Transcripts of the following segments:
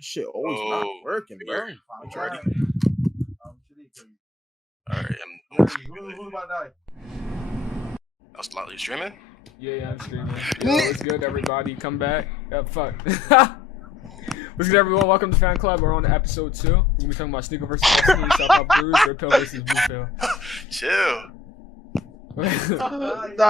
Shit always not working, bro. Alright, I'm Who's about to die? I was slightly streaming. Yeah, I'm streaming. Yo, what's good, everybody? Come back. Fuck. What's good, everyone? Welcome to Fanclub. We're on to episode 2. We're gonna be talking about SNEAKO versus Destiny, Self-Help Brews, Red Pill versus Blue Pill. Chill. Nah,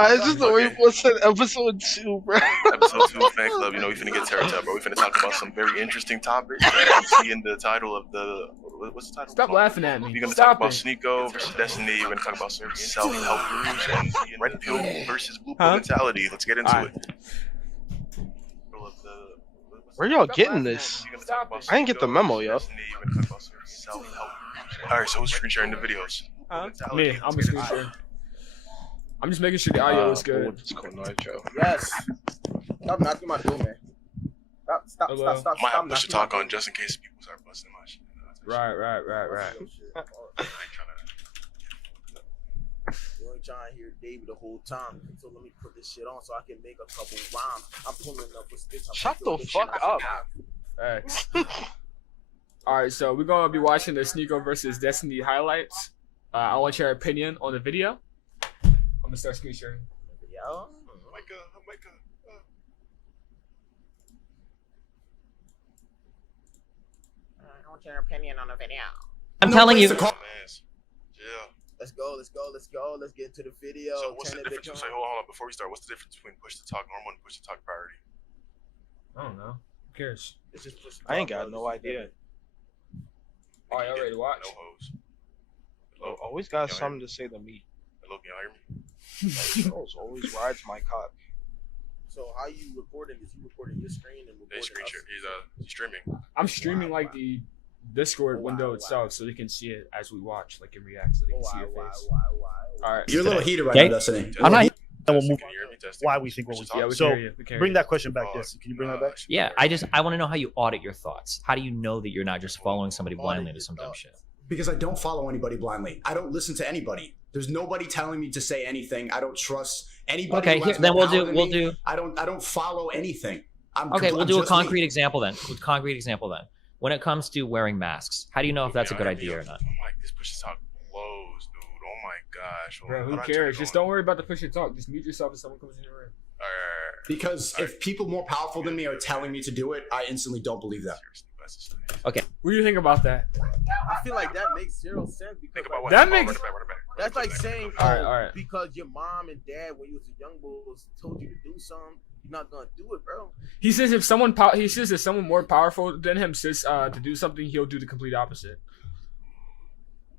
it's just the way it said episode 2, bro. Episode 2 of Fanclub. You know, we finna get turned up, bro. We finna talk about some very interesting topics that you see in the title of the... What's the title? Stop laughing at me. We're gonna Stop talk about it. SNEAKO versus Destiny. We're gonna talk about some self-help brews and red pill versus blue pill mentality. Let's get into it. Where y'all getting this? I didn't get the memo, yo. Alright, so who's screen sharing the videos? Me. I'm a screen share. I'm just making sure the audio is good. Yes. Stop knocking my door, man. Stop. I might have to push the talk on just in case people start busting my shit. Right. You ain't trying to hear David the whole time, so let me put this shit on so I can make a couple rhymes. I'm pulling up with sticks. Shut the fuck up. Thanks. Alright, so we're gonna be watching the SNEAKO versus Destiny highlights. I want your opinion on the video. I'm gonna start screen sharing. Yo. I want your opinion on the video. I'm telling you. Yeah. Let's go. Let's get into the video. So what's the difference? So hold on, before we start, what's the difference between push to talk normal and push to talk priority? I don't know. Who cares? It's just push to I ain't talk, got bro. no idea. Oh, y'all ready to watch? No hoes. Hello, always got something to say to me. Hello, can y'all hear me? Like, girls always rides my cock. So how you recording this? You recording your screen and recording Hey, screen us? share. He's streaming. I'm streaming like the Discord window itself, so they can see it as we watch, like it reacts, so they can see your face. All right. You're a little heated right Okay. now, Destiny. I'm not. And we'll move Can you hear me, Testing? why we think what we Yeah, we so can hear you. We can hear bring you. that question back, Jesse. Can you bring that back? Yeah, I want to know how you audit your thoughts. How do you know that you're not just following somebody blindly to some dumb shit? Because I don't follow anybody blindly. I don't listen to anybody. There's nobody telling me to say anything. I don't trust anybody. Okay, who here, has then more we'll power do. than me. I don't follow anything. Okay, we'll I'm do a just me. concrete example then. When it comes to wearing masks, how do you know if that's a good idea or not? I'm like, this push to talk blows, dude. Oh my gosh. Bro, who How do I turn cares? it Just on? don't worry about the push and talk. Just mute yourself if someone comes in your room. Because if people more powerful than me are telling me to do it, I instantly don't believe that. Okay. What do you think about that? I feel like that makes zero sense because Think about like, what? That Oh, makes- run it back, run it back. that's like saying, All right. because your mom and dad when you was a young boy told you to do something, you're not gonna do it, bro. He says if someone more powerful than him says to do something, he'll do the complete opposite.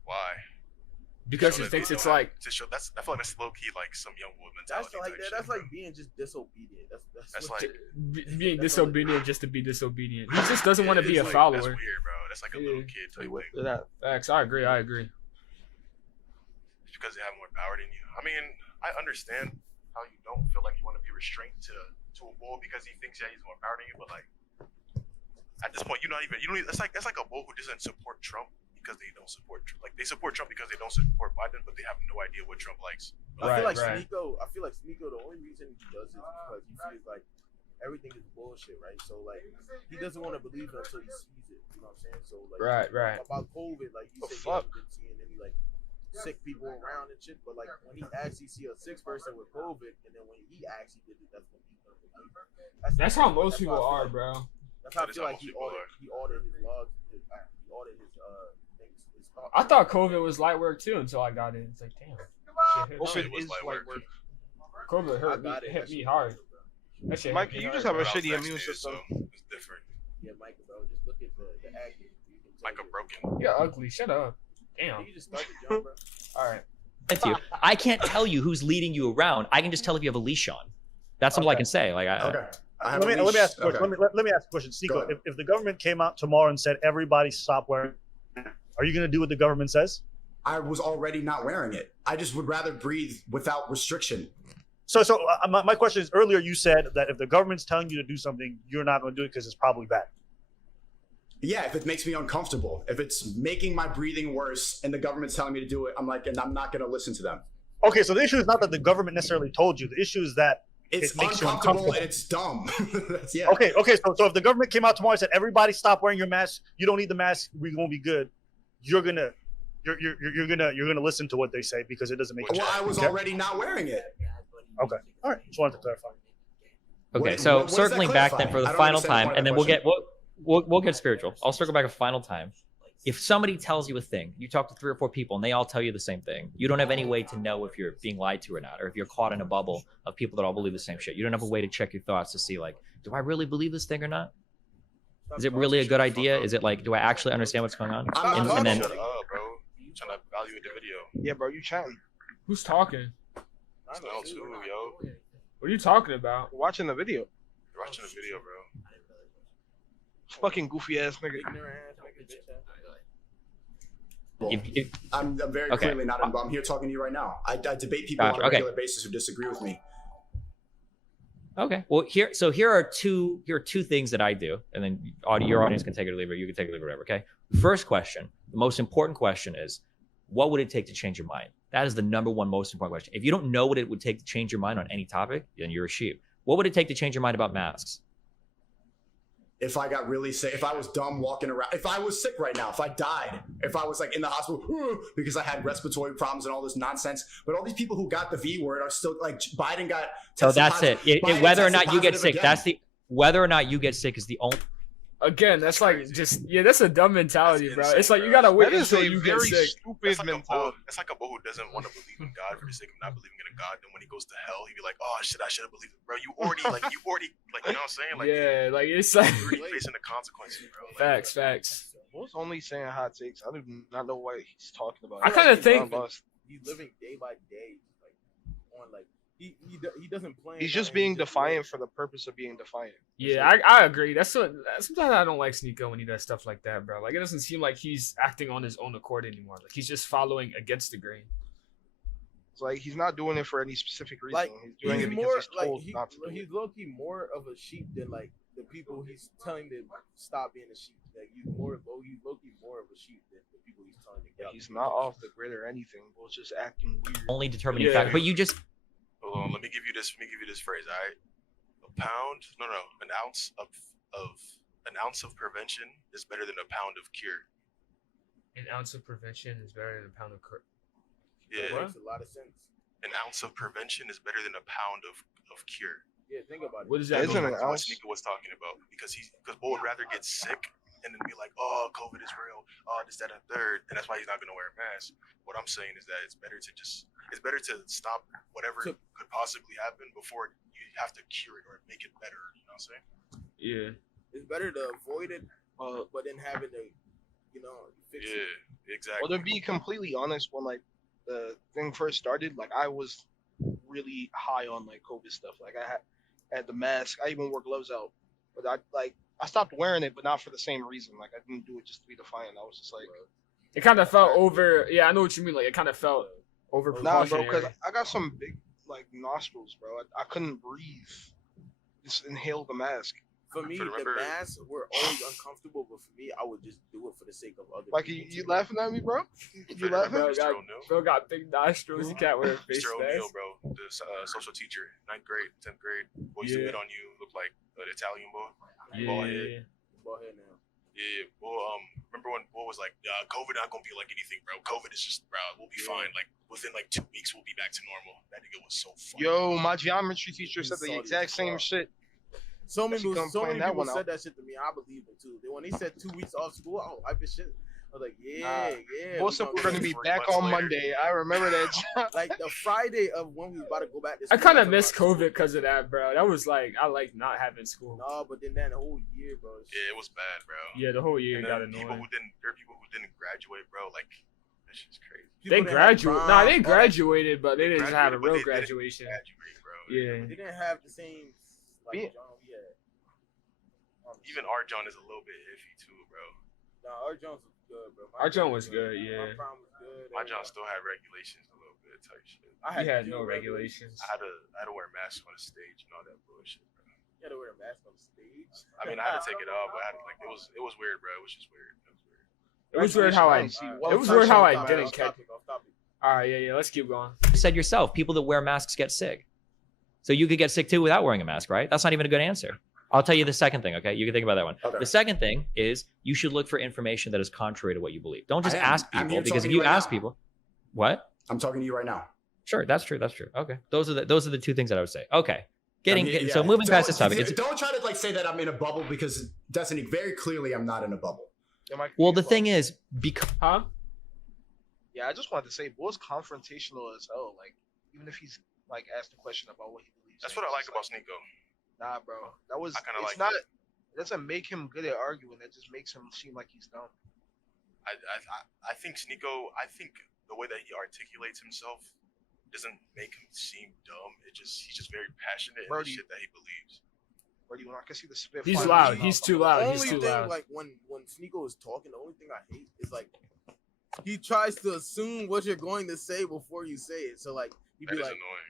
Why? Because So he that thinks they it's don't like have- I feel like that's low key like some young boy mentality. That's like type that. shit, That's like bro. being just disobedient. That's That's like being disobedient just to be disobedient. He just doesn't want to be a It's like- follower. That's weird, bro. That's like a little kid type thing. Facts. I agree. Just because they have more power than you. I mean, I understand how you don't feel like you want to be restrained to a bull because he thinks he's more power than you, but like at this point, you don't even. That's like a bull who doesn't support Trump because they don't support Trump. Like they support Trump because they don't support Biden, but they have no idea what Trump likes. I feel like Right. SNEAKO, the only reason he does it is because he feels like everything is bullshit, right? So like he doesn't want to believe it until he sees it. You know what I'm saying? So like Right. about COVID, like you said, he hasn't been seeing any like sick people around and shit. But like when he actually see a sick person with COVID, and then when he actually did it, that's when he's gonna believe it. That's how most people are, bro. That's how I That is feel how like most he people ordered his logs. He ordered his things. His thoughts. I thought COVID was light work too until I got in. It's like, damn. Shit COVID It was is light light work. work. COVID I got it. hit me hard. That shit Mike, hit me you hard, just have bro. a shitty I was immune vaccinated, system. so it's different. Yeah, Micah, bro. Just look at the acting. Micah broken. You're ugly. Shut up. Damn. You just started young, bro. All right. That's you. I can't tell you who's leading you around. I can just tell if you have a leash on. That's all I can say. Like, Okay. Let me ask a question. Let me ask a question. Go SNEAKO, ahead. if the government came out tomorrow and said everybody stop wearing, are you going to do what the government says? I was already not wearing it. I just would rather breathe without restriction. So my question is, earlier you said that if the government's telling you to do something, you're not going to do it because it's probably bad. Yeah, if it makes me uncomfortable, if it's making my breathing worse and the government's telling me to do it, I'm like, and I'm not going to listen to them. Okay, so the issue is not that the government necessarily told you. The issue is that It's it makes you uncomfortable uncomfortable. and it's dumb. Yeah. Okay. So if the government came out tomorrow and said everybody stop wearing your mask, you don't need the mask, we're gonna be good. You're gonna listen to what they say because it doesn't make. Well, I was already not wearing it. Okay. All right. Just wanted to clarify. Okay, What- so what does that circling back then clarify? for the I don't final understand the time, point of and then that we'll get spiritual. I'll circle back a final time. If somebody tells you a thing, you talk to 3 or 4 people, and they all tell you the same thing. You don't have any way to know if you're being lied to or not, or if you're caught in a bubble of people that all believe the same shit. You don't have a way to check your thoughts to see, like, do I really believe this thing or not? Is it really a good idea? Is it like, do I actually understand what's going on? I'm not And then, Shut up, bro. I'm trying to evaluate the video. Yeah, bro, you chatting. Who's talking? It's now too, yo. What are you talking about? We're watching the video. You're watching the video, bro. Fucking goofy ass nigga. I'm very Okay. clearly not. I'm here talking to you right now. I debate people Gotcha. on a Okay. regular basis who disagree with me. okay, well here are two things that I do, and then your audience can take it or leave it. You can take it or leave it, whatever. Okay. First question, the most important question is, what would it take to change your mind? That is the number one most important question. If you don't know what it would take to change your mind on any topic, then you're a sheep. What would it take to change your mind about masks? If I got really sick, if I was dumb walking around, if I was sick right now, if I died, if I was like in the hospital because I had respiratory problems and all this nonsense, but all these people who got the V word are still like Biden got. So tested that's positive. it. Biden Whether or tested not you get positive sick, again. that's the whether or not you get sick is the only. Again, that's like just that's a dumb mentality, That's bro. insane, It's like you bro. gotta wait That is until a you get very sick. stupid It's like mentality. it's like a boy who doesn't want to believe in God for the sake of not believing in a God. Then when he goes to hell, he'd be like, "Oh shit, I should have believed it, bro." You already like, you know what I'm saying? Like, Yeah, like it's like you're already facing the consequences, bro. Like, facts. Who's only saying hot takes? I do not know what he's talking about. I kinda think- I'm lost. He's living day by day, like on like he doesn't plan. He's just nothing, being he just defiant lives. for the purpose of being defiant. Yeah, I agree. That's what sometimes I don't like SNEAKO when he does stuff like that, bro. Like it doesn't seem like he's acting on his own accord anymore. Like he's just following against the grain. It's like he's not doing it for any specific reason. Like he's doing he's it because more he's like told not to do he's it. low key more of a sheep than like the people he's telling to stop being a sheep. Like he's low key more of a sheep than the people he's telling to get out. He's not off the grid or anything. But it's just acting weird. Only determining Yeah. factor. But you just hold on, let me give you this phrase. All right, an ounce of prevention is better than a pound of cure. An ounce of prevention is better than a pound of cur. Yeah, That makes a lot of sense. an ounce of prevention is better than a pound of cure. Yeah, think about it. What does that Isn't mean? it? That's what ounce? Sneaker was talking about because Bull would rather get sick and then be like, oh, COVID is real, oh, this, that, and third, and that's why he's not gonna wear a mask. What I'm saying is that it's better to stop whatever could possibly happen before you have to cure it or make it better. You know what I'm saying? Yeah. It's better to avoid it, but then having to, fix it. Yeah, exactly. Well, to be completely honest, when like the thing first started, like I was really high on like COVID stuff. Like I had the mask. I even wore gloves out, but I stopped wearing it, but not for the same reason. Like I didn't do it just to be defiant. I was just like, It kind of felt over. Yeah, I know what you mean. Like it kind of felt over nah, bro, precautionary. because I got some big like nostrils, bro. I couldn't breathe. Just inhale the mask. For me, Remember- the masks were always uncomfortable, but for me, I would just do it for the sake of other Like people. you too. laughing at me, bro? You laughing? Remember Bro, Mr. O'Neill? Bro got big nostrils. You can't wear a face Mr. O'Neill, mask. bro, the social teacher, 9th grade, 10th grade. Boy used to Yeah. hit on you, look like an Italian boy. Yeah. Bald head now. Yeah, well, remember when Bull was like, COVID not gonna be like anything, bro. COVID is just, bro, we'll be fine. Like, within like 2 weeks, we'll be back to normal. That nigga was so funny. Yo, my geometry teacher said the Salty exact as same fuck. shit. So many She people, come playing that one said out. that shit to me. I believed it too. Then when they said 2 weeks off school, I was hype as shit. I was like, Nah. yeah. Bull said we're gonna be 3 back months on later. Monday. I remember that. like the Friday of when we was about to go back to I school. kind of was miss about- COVID because of that, bro. That was like I like not having school. No, but then that whole year, bro. Yeah, it was bad, bro. Yeah, the whole year And got then annoying. there are people who didn't graduate, bro. Like, that shit's crazy. People They didn't have graduated. prom, Nah, they all that- graduated, but they didn't have a Graduated, but real they didn't graduation. Graduate, bro. Yeah. They didn't have the same like Yeah. John we had. Even our John is a little bit iffy too, bro. Nah, our Jones was good, bro. Our John was good, yeah. My prom was good. My John still had regulations a little bit type shit. I He had zero no regulations. I had to wear masks on the stage and all that bullshit, bro. You had to wear a mask on stage. I mean, I had to take it off, but it was weird, bro. It was just weird. It was weird. It was weird how I. Alright, It was weird how I off didn't topic, catch. off topic. All right, yeah, let's keep going. You said yourself, people that wear masks get sick. So you could get sick too without wearing a mask, right? That's not even a good answer. I'll tell you the second thing, okay? You can think about that one. Okay. The second thing is you should look for information that is contrary to what you believe. Don't just I am. ask I'm people, here because if talking to you you right ask now. people, what? I'm talking to you right now. Sure, that's true. That's true. Okay, those are the two things that I would say. Okay, Yeah. so moving past this topic. Don't try to like say that I'm in a bubble because Destiny, very clearly I'm not in a bubble. Well, the thing is, because Huh? Yeah, I just wanted to say, Bull's confrontational as hell. Like, even if he's like asked a question about what he believes. That's in, what I like it's about SNEAKO. Nah, bro, that was. I kinda It's like not. it. It doesn't make him good at arguing. It just makes him seem like he's dumb. I think SNEAKO. I think the way that he articulates himself doesn't make him seem dumb. He's just very passionate in the Brody. shit that he believes. Brody, when I can see the spit. He's flying loud. out of his He's mouth, too I'm loud. like, He's Only too thing, loud. like when Sneeko is talking, the only thing I hate is like he tries to assume what you're going to say before you say it. So like he'd That be is like, annoying.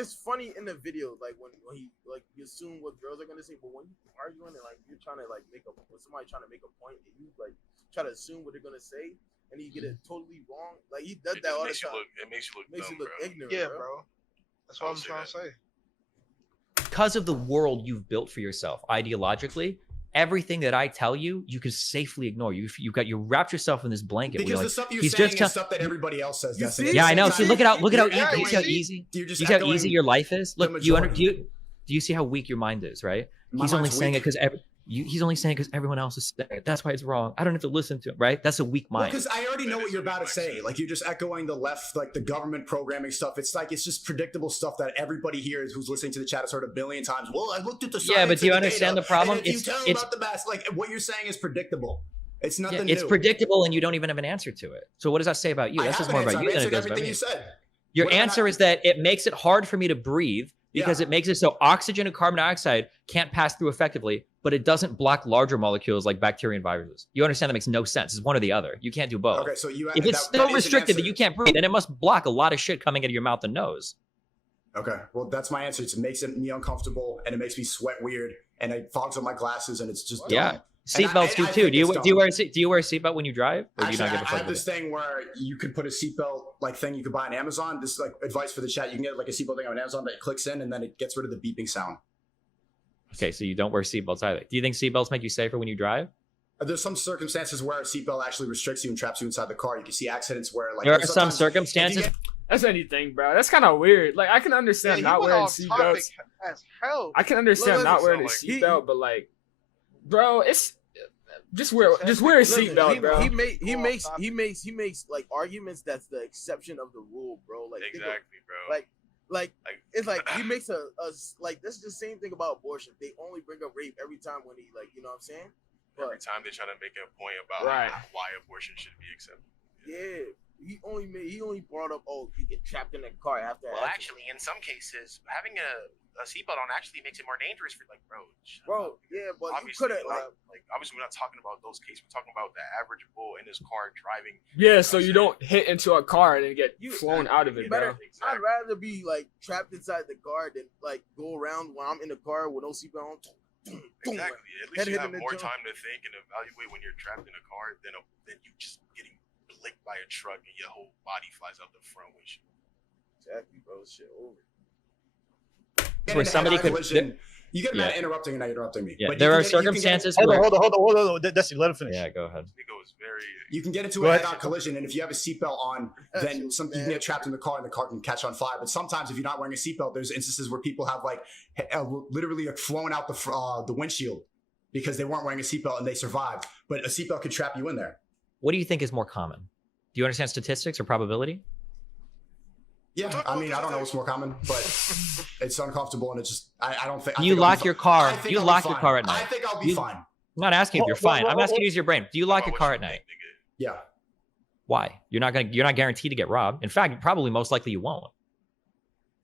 it's funny in the video, like when he like you assume what girls are gonna say, but when you arguing and like you're trying to like when somebody trying to make a point and you like try to assume what they're gonna say and you get it totally wrong, like he does It that just all the makes you time. look. It makes you look Makes dumb, you look bro. ignorant. Yeah, bro. bro. That's I what would I'm say trying that. to say. because of the world you've built for yourself ideologically, everything that I tell you, you can safely ignore. You wrapped yourself in this blanket. Because where the like, stuff you're he's saying just is tell- stuff that everybody else says. You Destiny. see? yeah, I know. See, look at how Yeah, easy. You see how see? easy. You're just You see how echoing easy your life is. the Look, do majority. you see how weak your mind is, right? My He's only mind's saying it weak. because he's only saying it because everyone else is saying it. That's why it's wrong. I don't have to listen to him, right? That's a weak Well, mind. because I already know That what is you're what about to Mike say. said. Like you're just echoing the left, like the government programming stuff. It's like it's just predictable stuff that everybody here who's listening to the chat has heard a billion times. Well, I looked at the science. Yeah, but do you and the understand data, the problem? And if you tell them It's- about the mask, like what you're saying is predictable. It's Yeah, nothing it's new. predictable, and you don't even have an answer to it. So what does that say about you? I That's have just an more answer. about I've you than it answered does about everything me. you said. Your What am I answer not- is that it makes it hard for me to breathe because Yeah. it makes it so oxygen and carbon dioxide can't pass through effectively, but it doesn't block larger molecules like bacteria and viruses. You understand that makes no sense. It's one or the other. You can't do both. Okay, so you. If it's still restricted that you can't breathe, then it must block a lot of shit coming out of your mouth and nose. Okay, well that's my answer. It makes me uncomfortable and it makes me sweat weird and it fogs up my glasses and it's just Yeah. dumb. Seatbelts do I too. think Do you it's do you dumb. wear do you wear a seatbelt when you drive, or do you Actually, not give a I fuck have with this it? thing where you can put a seatbelt like thing you can buy on Amazon. This is like advice for the chat. You can get like a seatbelt thing on Amazon that clicks in and then it gets rid of the beeping sound. Okay, so you don't wear seatbelts either. Do you think seatbelts make you safer when you drive? There's some circumstances where a seatbelt actually restricts you and traps you inside the car. You can see accidents where like There are there's some sometimes- if you circumstances. get- That's anything, bro. That's kind of weird. Like I can understand he not went wearing off topic seatbelts. as hell. I can understand Look, not wearing a listen, like, seatbelt, but like, bro, it's just wear a Listen, seatbelt, bro. He Go off topic. makes like arguments that's the exception of the rule, bro. Like think of- Exactly, bro. like Like- it's like he makes a like this is the same thing about abortion. They only bring up rape every time when he like you know what I'm saying. Every time they try to make a point about Right. why abortion should be accepted. Yeah, he only brought up you get trapped in a car after. Well, actually, in some cases, having a seatbelt on actually makes it more dangerous for shut bro, up. yeah, but you Obviously, could have obviously, we're not talking about those cases. We're talking about the average bull in his car driving. Yeah, so you don't hit into a car and then get You- flown out of you it, better- bro. I'd rather be like trapped inside the car than like go around when I'm in the car with no seatbelt on. Exactly. At least Head you hit have in the more jump. time to think and evaluate when you're trapped in a car than you just getting blicked by a truck and your whole body flies out the front windshield. Exactly, bro. Shit over. get Where in a somebody head-on could- collision. You get mad Yeah. at interrupting and not interrupting me. Yeah, But there you are can get- you can get- circumstances Hold where. on. Destiny, let him finish. Yeah, go ahead. Sneako is very. You can get into Go a ahead. head-on collision, and if you have a seatbelt on, then you can get trapped in the car, and the car can catch on fire. But sometimes, if you're not wearing a seatbelt, there's instances where people have like literally like flown out the windshield because they weren't wearing a seatbelt and they survived. But a seatbelt could trap you in there. What do you think is more common? Do you understand statistics or probability? Yeah, I mean, I don't know what's more common, but it's uncomfortable, and it's just I don't think I You think I'll lock be your fi- car. I think You I'll be lock your fine. car at night. I think I'll be You- fine. I'm not asking if you're fine. I'm asking you to use your brain. Do you lock your car at night? Yeah. Why? You're not guaranteed to get robbed. In fact, probably most likely you won't.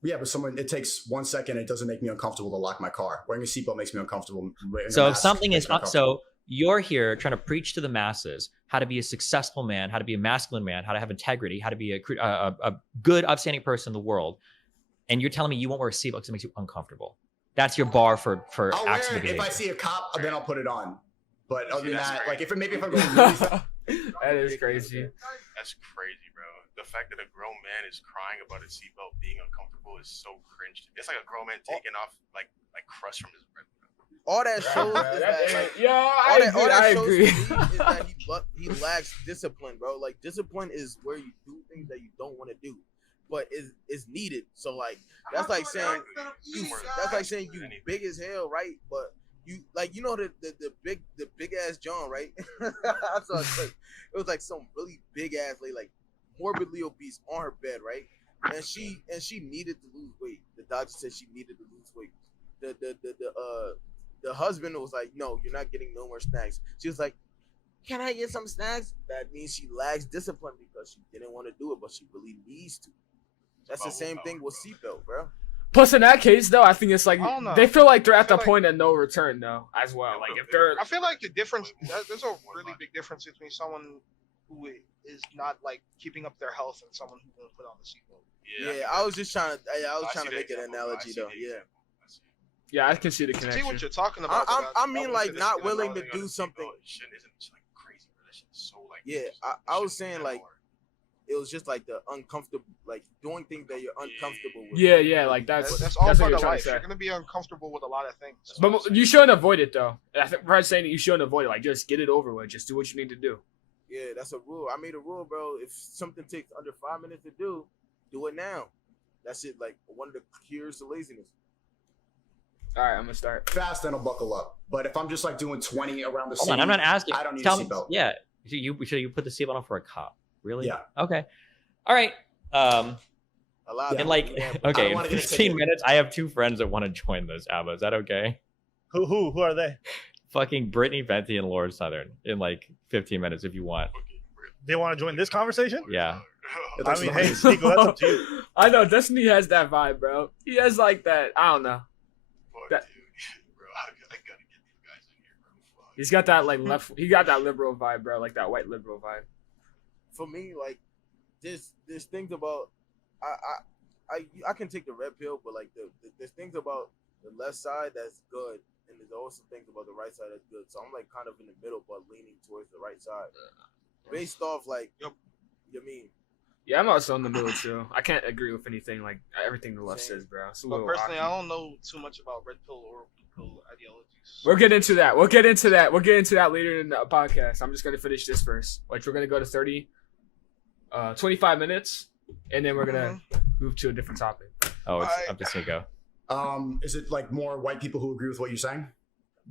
Yeah, but it takes 1 second. It doesn't make me uncomfortable to lock my car. Wearing a seatbelt makes me uncomfortable. Wearing a So if mask something makes is me uncomfortable. so you're here trying to preach to the masses how to be a successful man, how to be a masculine man, how to have integrity, how to be a good, upstanding person in the world, and you're telling me you won't wear a seatbelt because it makes you uncomfortable. That's your bar for I'll acts wear of it if I behavior. see a cop, then I'll put it on. But other than that's that, right. like if I'm going really fast, That is crazy. That's crazy, bro. the fact that a grown man is crying about his seatbelt being uncomfortable is so cringe. It's like a grown man taking off like crust from his breath. All that shows is that, like, all that shows agree. to me is that he lacks discipline, bro. Like, discipline is where you do things that you don't want to do, but is needed. So like that's like saying you big as hell, right? But you like, you know, the big ass John, right? So it was like some really big ass lady, like morbidly obese, on her bed, right? And she needed to lose weight. The doctor said she needed to lose weight. The husband was like, no, you're not getting no more snacks. She was like, can I get some snacks? That means she lacks discipline because she didn't want to do it, but she really needs to. That's the same thing with seatbelt, bro. Plus, in that case, though, I think it's like I don't know. they feel like they're at the like- point of no return, though, as well. Like if they're, I feel like the difference. There's a really big difference between someone who is not like keeping up their health and someone who won't put on the seatbelt. Yeah, I was just trying to. I was trying to make an analogy, though. Yeah. yeah, I can see the See connection. what you're talking about. I mean, like, not willing to do something. Shit isn't like crazy, bro. That shit is so like. Yeah, I was saying, like, it was just like the uncomfortable, like doing things that you're uncomfortable with. Yeah, like that's all what part you're of trying life. to say. You're gonna be uncomfortable with a lot of things. But you shouldn't avoid it, though. I think Brad's saying that you shouldn't avoid it. Like, just get it over with. Just do what you need to do. Yeah, that's a rule. I made a rule, bro. If something takes under 5 minutes to do it now. That's it. Like, one of the cures to laziness. All right, I'm gonna start. Fast, then I'll buckle up. But if I'm just like doing 20 around the Hold city, on, I'm not asking. I don't need Tell a me, seatbelt. yeah. Should you put the seatbelt on for a cop? Really? Yeah. Okay. All right. A lot. In like, yeah, I okay, don't in wanna get a 15 ticket. minutes, I have 2 friends that want to join this. Abba, is that okay? Who are they? Fucking Brittany, Venti, and Lord Southern in like 15 minutes if you want. They want to join this conversation? Yeah. It I looks mean, like- hey, Sneako, that's up to you. I know Destiny has that vibe, bro. He has like that. I don't know. Fuck, That- dude. Bro, I gotta get these guys in here, bro. Fuck. He's got that like left. He got that liberal vibe, bro. Like that white liberal vibe. For me, like, there's things about I can take the red pill, but like there's things about the left side that's good, and there's also things about the right side that's good. So I'm like kind of in the middle, but leaning towards the right side, based off like, you mean. Yeah, I'm also in the middle too. I can't agree with anything like everything the left Same. says, bro. It's a But little personally, rocky. I don't know too much about red pill or blue pill ideologies. We'll get into that. We'll get into that later in the podcast. I'm just gonna finish this first. Like we're gonna go to 25 minutes, and then we're gonna move to a different topic. Oh, it's Alright. up to Cinco. Is it like more white people who agree with what you're saying?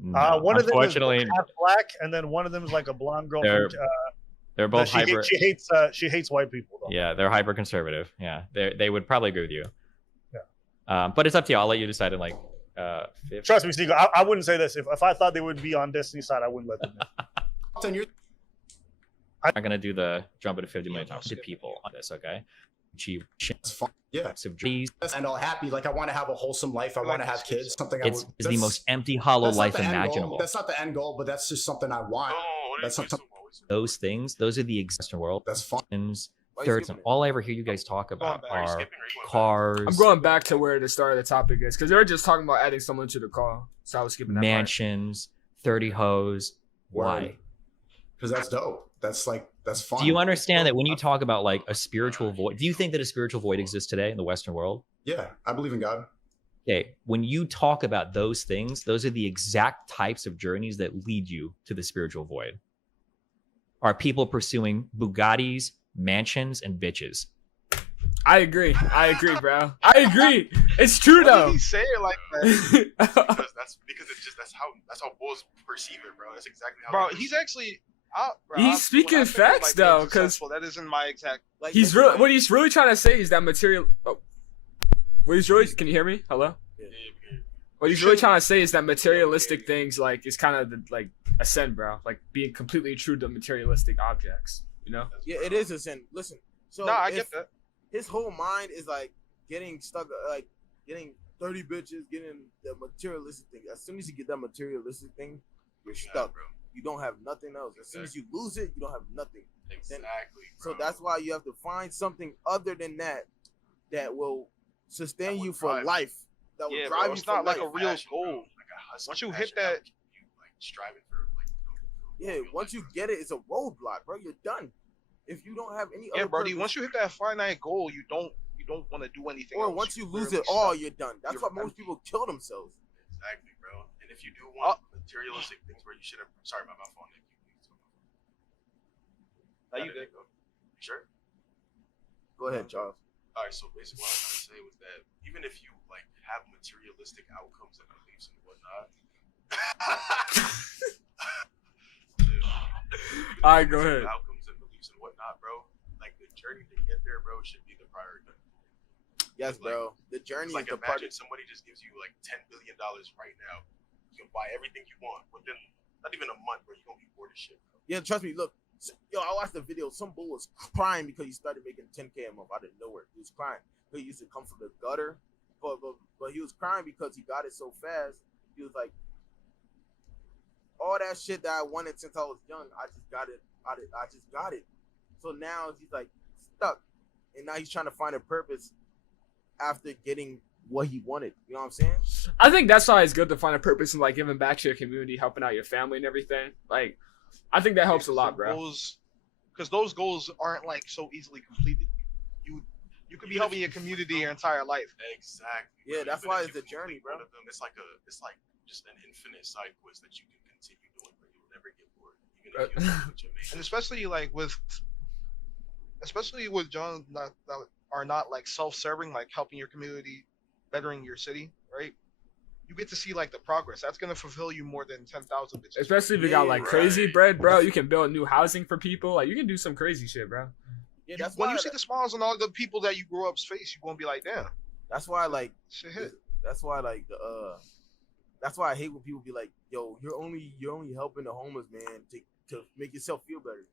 No, One of them is unfortunately, half black, and then one of them is like a blonde girl. They're From, they're both she, hyper. she hates white people. Though. Yeah, they're hyper conservative. Yeah, they would probably agree with you. Yeah. But it's up to you. I'll let you decide in like 50. Trust me, Sneako, I wouldn't say this. If I thought they would be on Destiny's side, I wouldn't let them in. Then you're I'm not gonna do the jump into 50 million times to people on this, okay? Achieve that's fine. Yeah. dreams. And all happy. Like, I want to have a wholesome life. I want to have kids. Something I It's would. the that's- most empty, hollow that's not life the end goal. imaginable. That's not the end goal, but that's just something I want. That's something. Those things, those are the existing world. That's fine. Why you Thirds, skipping and it? all I ever hear you guys talk about back. Are you are skipping or you going back? cars, I'm going back to where the start of the topic is because they're just talking about adding someone to the call. So I was skipping that part. mansions, 30 hoes. Why? Word. Because that's dope. That's like, that's fun. Do you understand that when you talk about like a spiritual void, do you think that a spiritual void exists today in the Western world? Yeah, I believe in God. Okay, when you talk about those things, those are the exact types of journeys that lead you to the spiritual void. Are people pursuing Bugattis, mansions, and bitches? I agree, bro. I agree. It's true Why though. did he say it like that? Because it's just that's how bulls perceive it, bro. That's exactly how. Bro, it is. he's actually. He's speaking facts, though, 'cause that isn't my exact. Like, He's that's really what he's really trying to say is that material. Oh. What he's really can you hear me? Hello. What he's really trying to say is that materialistic things like is kind of the, like a sin, bro. Like being completely true to materialistic objects. You know. Yeah, it is a sin. Listen, so No, I if get that. his whole mind is like getting stuck, like getting 30 bitches, getting the materialistic thing. As soon as you get that materialistic thing, you're stuck. bro. You don't have nothing else. As soon as you lose it, you don't have nothing. Exactly. So Bro. that's why you have to find something other than that that will sustain That you will for drive. life. That will Yeah, drive bro, you it's for not like life. a real Passion, bro. goal. Like a hustle Once you hit passion that- will keep you like striving for like. Yeah, once you get it, it's a roadblock, bro. You're done. if you don't have any Yeah, other Brody. purpose, Once you hit that finite goal, you don't want to do anything. or else. once you lose literally it all, stuck. you're done. That's You're why most empty. people kill themselves. Exactly, bro. And if you do want materialistic things, bro, you should have. Sorry about my phone, Nick. Now you good. You sure? Go ahead, Charles. All right. So basically, what I'm trying to say was that even if you like have materialistic outcomes and beliefs and whatnot. All right, go ahead. Outcomes and beliefs and whatnot, bro. Like the journey to get there, bro, should be the priority. Yes, Like, bro. The journey Like is the part. imagine somebody just gives you like $10 billion right now. You can buy everything you want within not even a month, bro. You're gonna be bored as shit, bro. Yeah, trust me. Look, I watched the video. Some bull was crying because he started making 10K a month out of nowhere. He was crying. He used to come from the gutter, but he was crying because he got it so fast. He was like, all that shit that I wanted since I was young, I just got it. I just got it. So now he's like stuck, and now he's trying to find a purpose after getting what he wanted. You know what I'm saying? I think that's why it's good to find a purpose and like giving back to your community, helping out your family and everything. Like, I think that helps a lot, bro. Because those goals aren't like so easily completed. You could be helping your community your entire life. Exactly. Yeah, that's Even why if it's you the journey, complete bro. one of them, it's like just an infinite side quest that you can continue doing, but you'll never get bored. Even if you know what you're making. And especially with John that are not like self-serving, like helping your community, bettering your city, right? You get to see like the progress. That's gonna fulfill you more than 10,000 bitches. Especially if you got like crazy bread, bro. You can build new housing for people. Like, you can do some crazy shit, bro. Yeah, that's When why. you see the smiles on all the people that you grew up's face, you're gonna be like, damn, That's why, like, shit hit. that's why, like, that's why I hate when people be like, "Yo, you're only helping the homeless man to make yourself feel better."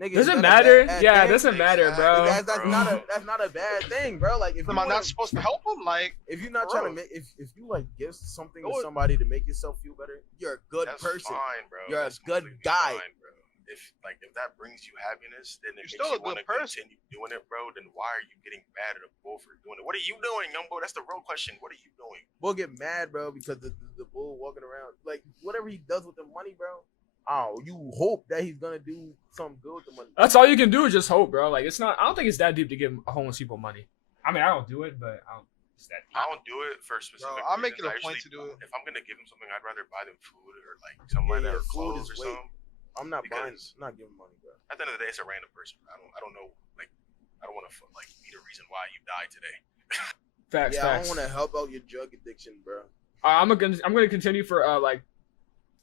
Nigga, Doesn't is that a matter. bad Yeah, it thing? doesn't matter, bro. That's not a bad thing, bro. Like, if Am you I wanna, not supposed to help them? Like, if you're not for trying to real. make, if you like give something Go to on. somebody to make yourself feel better, you're a good That's person. fine, bro. You're a That's good completely guy. fine, bro. If that brings you happiness, then it You're makes still you a want to good person. continue doing it, bro. Then why are you getting mad at a bull for doing it? What are you doing, young boy? That's the real question. What are you doing? We'll get mad, bro, because the bull walking around like whatever he does with the money, bro. Oh, you hope that he's gonna do something good with the money. That's all you can do is just hope, bro. Like, it's not. I don't think it's that deep to give homeless people money. I mean, I don't do it, but it's that deep. I don't do it for specific I'll make it reasons. a point to do it. If I'm gonna give them something, I'd rather buy them food or like something like that, or food clothes is or way. something. I'm not buying. Because- I'm not giving money, bro. At the end of the day, it's a random person. I don't know. Like, I don't want to like be the reason why you died today. Facts, Yeah, I facts. don't want to help out your drug addiction, bro. I'm gonna continue for like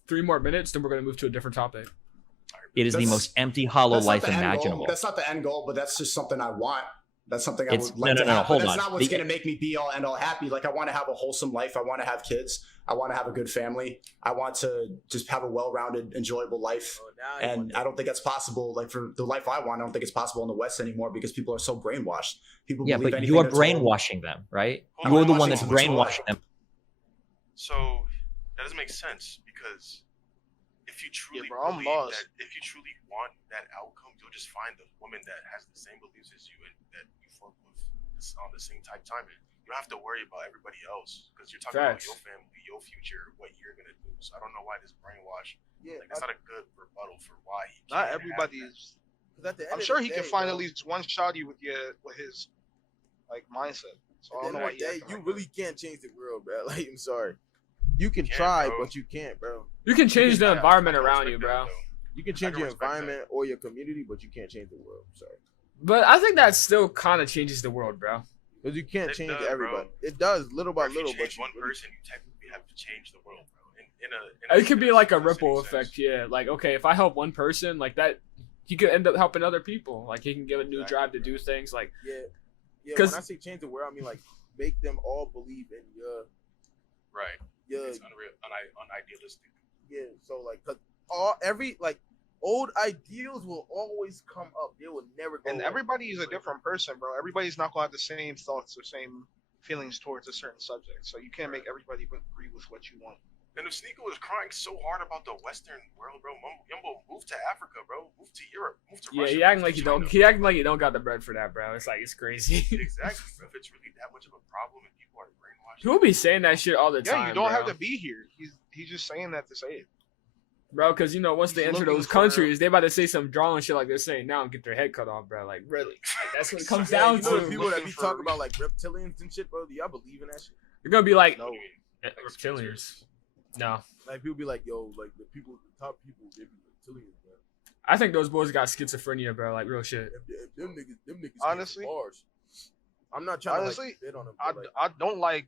3 more minutes, then we're gonna move to a different topic. It is the That's- most empty, hollow That's not life the end goal. imaginable. That's not the end goal, but that's just something I want. That's something I It's- would like no, to no, have. hold but that's on. not what's The- going to make me be all end all happy. Like, I want to have a wholesome life. I want to have kids. I want to have a good family. I want to just have a well-rounded, enjoyable life. Oh, now you And want I don't think that's possible. Like, for the life I want, I don't think it's possible in the West anymore because people are so brainwashed. People Yeah, believe but anything you are they're told. brainwashing them, right? Hold You're on, the one that's brainwashing brainwashing them. So that doesn't make sense because if you truly bro, I'm believe lost. that, if you truly want that outcome, you'll just find the woman that has the same beliefs as you and that you fuck with on the same type timing. You don't have to worry about everybody else because you're talking Facts. about your family, your future, what you're gonna do. So I don't know why this brainwash. Yeah, Like, that's not a good rebuttal for why he Not can't everybody have that. is. 'cause at the end I'm of sure the he day, can find bro, at least one shotty with his like mindset. So I At don't the know end of why the he day, acting you like really can't change the world, bro. Like, I'm sorry. You can Can't, try, bro. but you can't, bro. You can change the I environment can around respect you, that, bro. though. You can I change can your respect that. environment or your community, but you can't change the world. I'm sorry. But I think that still kind of changes the world, bro. Because you can't It change does, everybody. bro. It does, little Or by if you little, but change one person, you technically have to change the world, bro. It could be like a in this ripple sense. effect, yeah. Like, okay, if I help one person, like that, he could end up helping other people. Like, he can give a new drive to do things. Like, yeah. Yeah, 'Cause- when I say change the world, I mean, like, make them all believe in your, Right. your, It's unreal, unidealistic. yeah. So, like, cause old ideals will always come up. They will never go And away. everybody is a different person, bro. Everybody's not gonna have the same thoughts or same feelings towards a certain subject. So you can't make everybody agree with what you want. And if SNEAKO was crying so hard about the Western world, bro, Yumbo, move to Africa, bro. Move to Europe. Move to yeah, Russia. he acting move like to you don't. China, He bro. acting like you don't got the bread for that, bro. It's like, it's crazy. Exactly, bro. If it's really that much of a problem and people are brainwashed. People be saying that shit all the Yeah, time. you don't bro. have to be here. He's just saying that to say it. bro. Because once they enter Looking those for- countries, they about to say some drawing shit like they're saying now and get their head cut off, bro. Like really, like, that's what it comes down you know to. the people that be Looking for- talking about like reptilians and shit, bro. Do y'all believe in that shit? They're gonna be like No. reptilians. No, Like people be like, yo, like the people, the top people, they be reptilians, bro. I think those boys got schizophrenia, bro. Like real shit. Them niggas. Honestly? Mars. I'm not trying Honestly, to like bid on them. I, But, like, I don't like.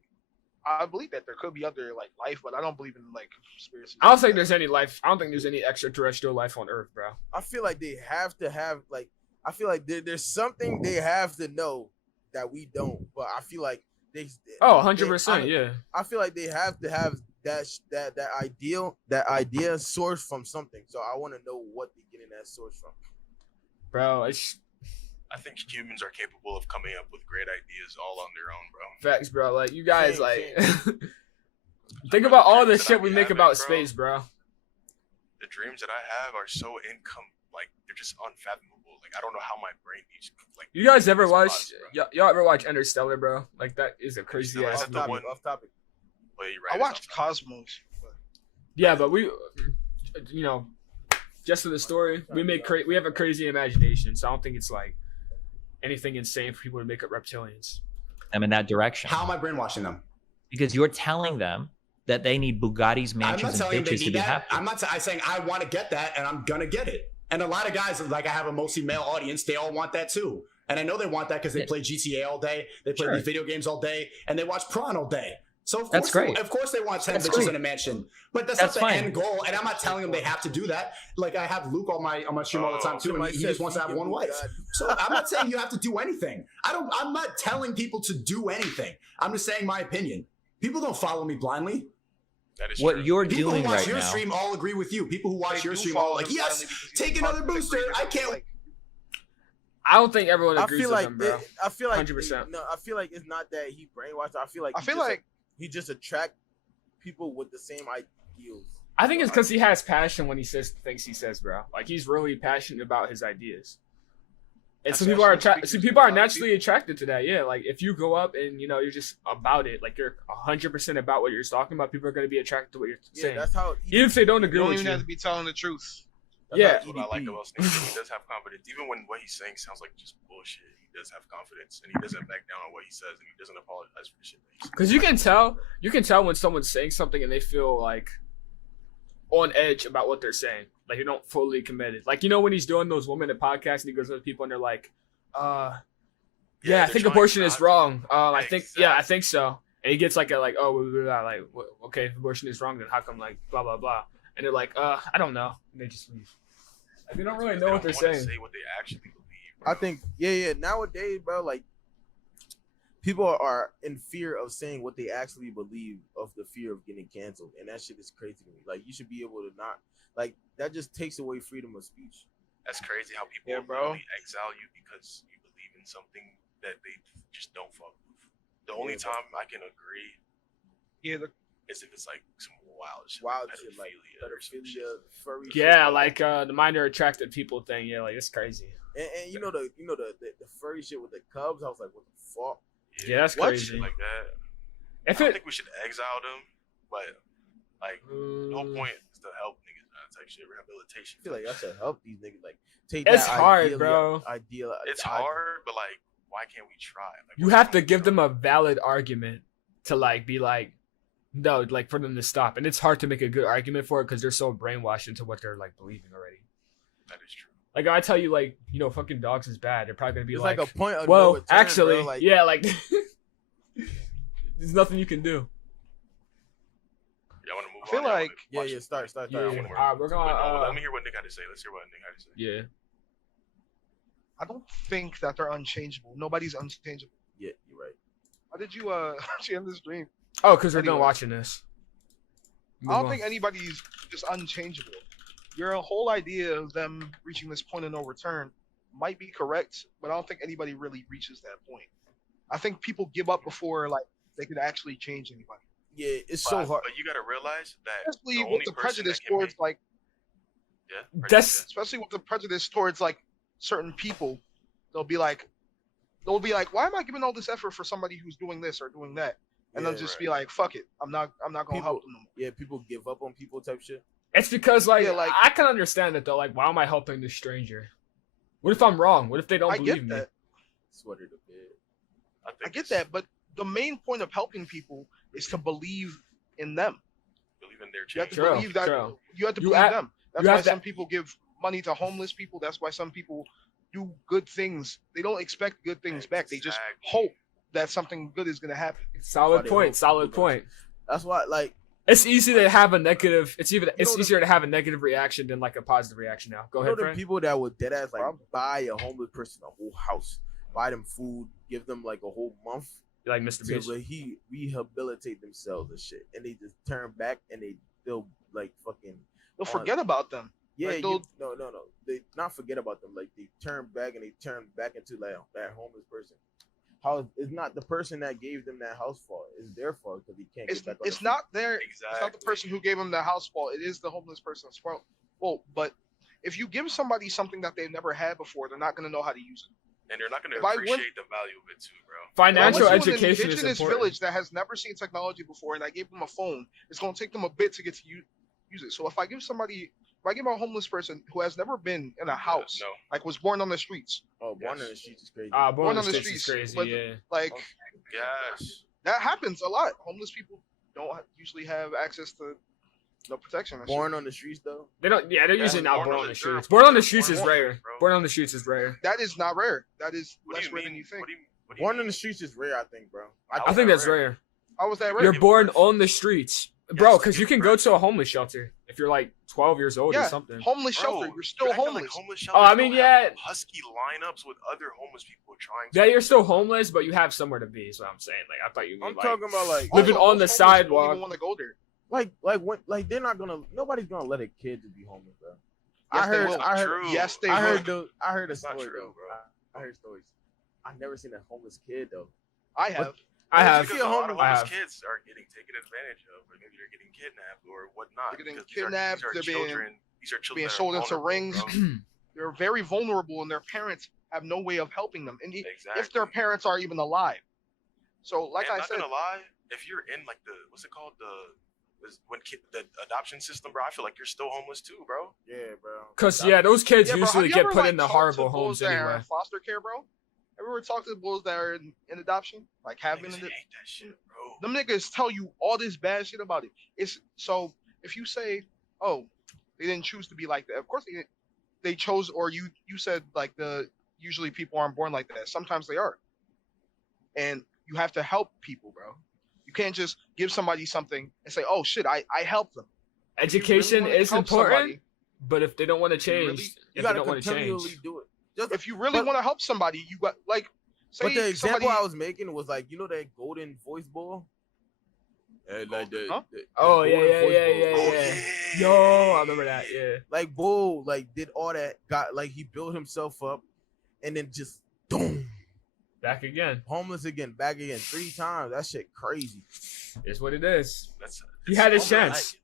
I believe that there could be other like life, but I don't believe in like conspiracy. I don't think there's any life. I don't think there's any extraterrestrial life on Earth, bro. I feel like they have to have like. I feel like there's something they have to know that we don't. But I feel like they. Oh, 100%, yeah. I feel like they have to have that idea sourced from something. So I want to know what they're getting that source from. Bro, it's I think humans are capable of coming up with great ideas all on their own, bro. facts, bro. Like you guys, Same, like think about all the shit we make about space, bro. The dreams that I have are so like they're just unfathomable. Like I don't know how my brain needs like. You guys ever these watch? thoughts, bro. Y'all ever watch Interstellar, bro? Like that is a crazy Interstellar, ass. is Off that the topic. one? Off topic. But you're I right, watched it's not- Cosmos. But Yeah, but we, just for the story, we have a crazy imagination, so I don't think it's like anything insane for people to make up reptilians. Them in that direction. How am I brainwashing them? Because you're telling them that they need Bugattis, I'm not mansions, and telling them they bitches to need be that. happy. I'm saying I want to get that, and I'm gonna get it. And a lot of guys, like I have a mostly male audience, they all want that too. And I know they want that because they play GTA all day, they play Sure. these video games all day, and they watch prawn all day. So of That's course, great. Of course, they want 10 That's bitches great. in a mansion, but that's That's not the fine. end goal. And I'm not telling them they have to do that. Like I have Luke on my stream all the time too, and Somebody he said just wants to have vegan one wife. Bugatti. So I'm not saying you have to do anything. I'm not telling people to do anything. I'm just saying my opinion. People don't follow me blindly. That is What true. you're People doing who watch right your now. stream all agree with you. People who watch they your do stream all follow like, him yes, blindly because he's take another constantly booster. agreeing I with can't. like, I don't think everyone I agrees feel with like him, bro. I feel like 100%. No, I feel like it's not that he brainwashed. I feel like he just attract people with the same ideals. I think it's because he has passion when he says things he says, bro. Like he's really passionate about his ideas. And some people are naturally attracted to that. Yeah, like if you go up and you're just about it, like you're 100% about what you're talking about, people are gonna be attracted to what you're Yeah, saying. that's how. Even if they don't you agree don't with even you. have to be telling the truth. Yeah. That's what I like about Snake. He does have confidence, even when what he's saying sounds like just bullshit. He does have confidence, and he doesn't back down on what he says, and he doesn't apologize for the shit. That he says. Because you can tell when someone's saying something and they feel like on edge about what they're saying. Like they don't fully committed. Like when he's doing those women at podcasts and he goes to people and they're like, yeah, I they're think trying abortion not is to. wrong. I think Exactly. I think so. And he gets like okay, if abortion is wrong, then how come like blah blah blah? And they're like, I don't know. And they just leave. Like, they don't really know what they're They don't wanna saying. Say what they actually believe. Bro. I think yeah. Nowadays, bro, like people are in fear of saying what they actually believe of the fear of getting canceled, and that shit is crazy to me. Like you should be able to not like that. Just takes away freedom of speech. That's crazy how people Yeah, bro. really exile you because you believe in something that they just don't fuck with. The only Yeah, bro. time I can agree Yeah, is if it's like some wild shit, Wild shit like or some shit. pedophilia, furry. Yeah, shit, like the minor attracted people thing. Yeah, like it's crazy. and you know the furry shit with the Cubs. I was like, what the fuck? Yeah, that's What? crazy. Shit like that. If I don't it, think we should exile them, but like the whole Mm, point is to help niggas type shit, rehabilitation. I feel like I should help these niggas. Like take It's that hard, ideal, bro. Ideal. It's hard, but like, why can't we try? Like, you have to give them a valid argument to like be like, no, like for them to stop. And it's hard to make a good argument for it because they're so brainwashed into what they're like believing already. That is true. Like I tell you, like fucking dogs is bad. They're probably gonna be It's like, like a point of well, no return, actually, bro. Like, yeah, like there's nothing you can do. Y'all want to move I feel on? Y'all like- wanna yeah. watch Start. Yeah. I wanna work. We're gonna. But no, let me hear what Nick had to say. Let's hear what Nick had to say. Yeah. I don't think that they're unchangeable. Nobody's unchangeable. Yeah, you're right. How did you actually end this dream? Oh, because we're done Anyway. watching this. I don't think anybody's just unchangeable. Your whole idea of them reaching this point of no return might be correct, but I don't think anybody really reaches that point. I think people give up before like they could actually change anybody. Yeah, it's so hard. But you got to realize that Especially the with only the person prejudice that can towards make- like yeah, That's especially with the prejudice towards like certain people, they'll be like, why am I giving all this effort for somebody who's doing this or doing that? And Yeah, they'll just right. be like, fuck it, I'm not gonna People- help them no more. Yeah, people give up on people type shit. It's because like, Yeah, like- I can understand it though. Like, why am I helping this stranger? What if I'm wrong? What if they don't I believe get me? that. Sweater to bed. I get that, but the main point of helping people is to believe in them. Believe in their You have change. to True, believe that. true. You have to You believe have- them. That's you why have to- some people give money to homeless people. That's why some people do good things. They don't expect good things back. They just Exactly. hope that something good is gonna happen. Solid Why they point. hope Solid people don't- point. That's why, like, It's easy to have a negative. It's know easier to have a negative reaction than like a positive reaction. Now, go you ahead, know the Frank. people that would dead ass like Problem. buy a homeless person a whole house, buy them food, give them like a whole month Like Mr. to Beast. rehabilitate themselves and shit, and they just turn back and they still like fucking They'll forget about them. yeah. Like, No. They not forget about them. Like they turn back and they turn back into like that homeless person. How it's not the person that gave them that house fault. It's their fault because he can't It's get back on it's their feet. not their. It's not the Exactly. person who gave them the house fault. It is the homeless person's fault. Well, but if you give somebody something that they've never had before, they're not gonna know how to use it. And they're not gonna If I went- appreciate the value of it too, bro. Financial If I went to an education is indigenous important. village that has never seen technology before, and I gave them a phone, it's gonna take them a bit to get to use it. So if I give a homeless person who has never been in a house, No. like was born on the streets, Oh, born Yes. in the streets is crazy. Born on the streets, streets is crazy. but- Yeah. like Yes. that happens a lot. Homeless people don't usually have access to no protection. and shit. Born on the streets though. They don't. Yeah, they're Yeah, usually not born born on on the- the streets. they're Born on the born streets is on rare. the- bro. Born on the streets is rare. That is not rare. That is What do less you rare mean? than you think. What do you Born in mean? the streets is rare, I think, bro. I think that's rare. How was that rare? You're born on the streets, bro. Yes, Because you can bro. go to a homeless shelter if you're like 12 years old or Yeah, something. homeless Bro, shelter. You're still acting homeless. Like homeless Oh, I shelters mean, don't have yeah. husky lineups with other homeless people trying. Yeah, to you're still homeless, but you have somewhere to be. Is what I'm saying. Like I thought you mean I'm like talking about like living Also, on the most homeless people sidewalk. Don't even want to go there. like they're not gonna. Nobody's gonna let a kid to be homeless, bro. Yes, I they heard. will. I heard. True. Yes, they I will. heard. I heard a That's not story true, though. bro. I heard stories. I've never seen a homeless kid though. I have. I Well, have. you Because see a a lot of I homeless have. kids are getting taken advantage of, or maybe they're getting kidnapped or whatnot. They're getting because these are- kidnapped, These are, they're being- children. These are children being that are sold into vulnerable, rings. bro. They're very vulnerable, and their parents have no way of helping them, and Exactly. if their parents are even alive. So, like And I not said, gonna lie, if you're in like the what's it called the adoption system, bro, I feel like you're still homeless too, bro. Yeah, bro. Cause yeah, those kids yeah, bro, have usually you get ever, put like, into talked to horrible bulls homes that are anyway. in foster care, bro? Have you ever talked to bulls that are in adoption, like have been Niggas in hate it? that shit, bro. Them niggas tell you all this bad shit about it. It's so if you say, "Oh, they didn't choose to be like that," of course they chose, or you said like usually people aren't born like that. Sometimes they are, and you have to help people, bro. You can't just give somebody something and say, "Oh shit, I helped them." If you really Education wanna is help important, somebody- but if they don't want to You change, really- You if they gotta don't want to continually change, do it. Just, If you really But- want to help somebody, you got like say but the example somebody. I was making was like, you know that golden voice ball? And like Huh? Oh, yeah, golden yeah, voice yeah, ball. yeah, Oh, yeah. yeah. Yo, I remember that. Yeah. Like Bull, like did all that, got like he built himself up, and then just boom, Back again. homeless again, back again 3 times. That shit crazy. It's what it is. That's He had his it's chance.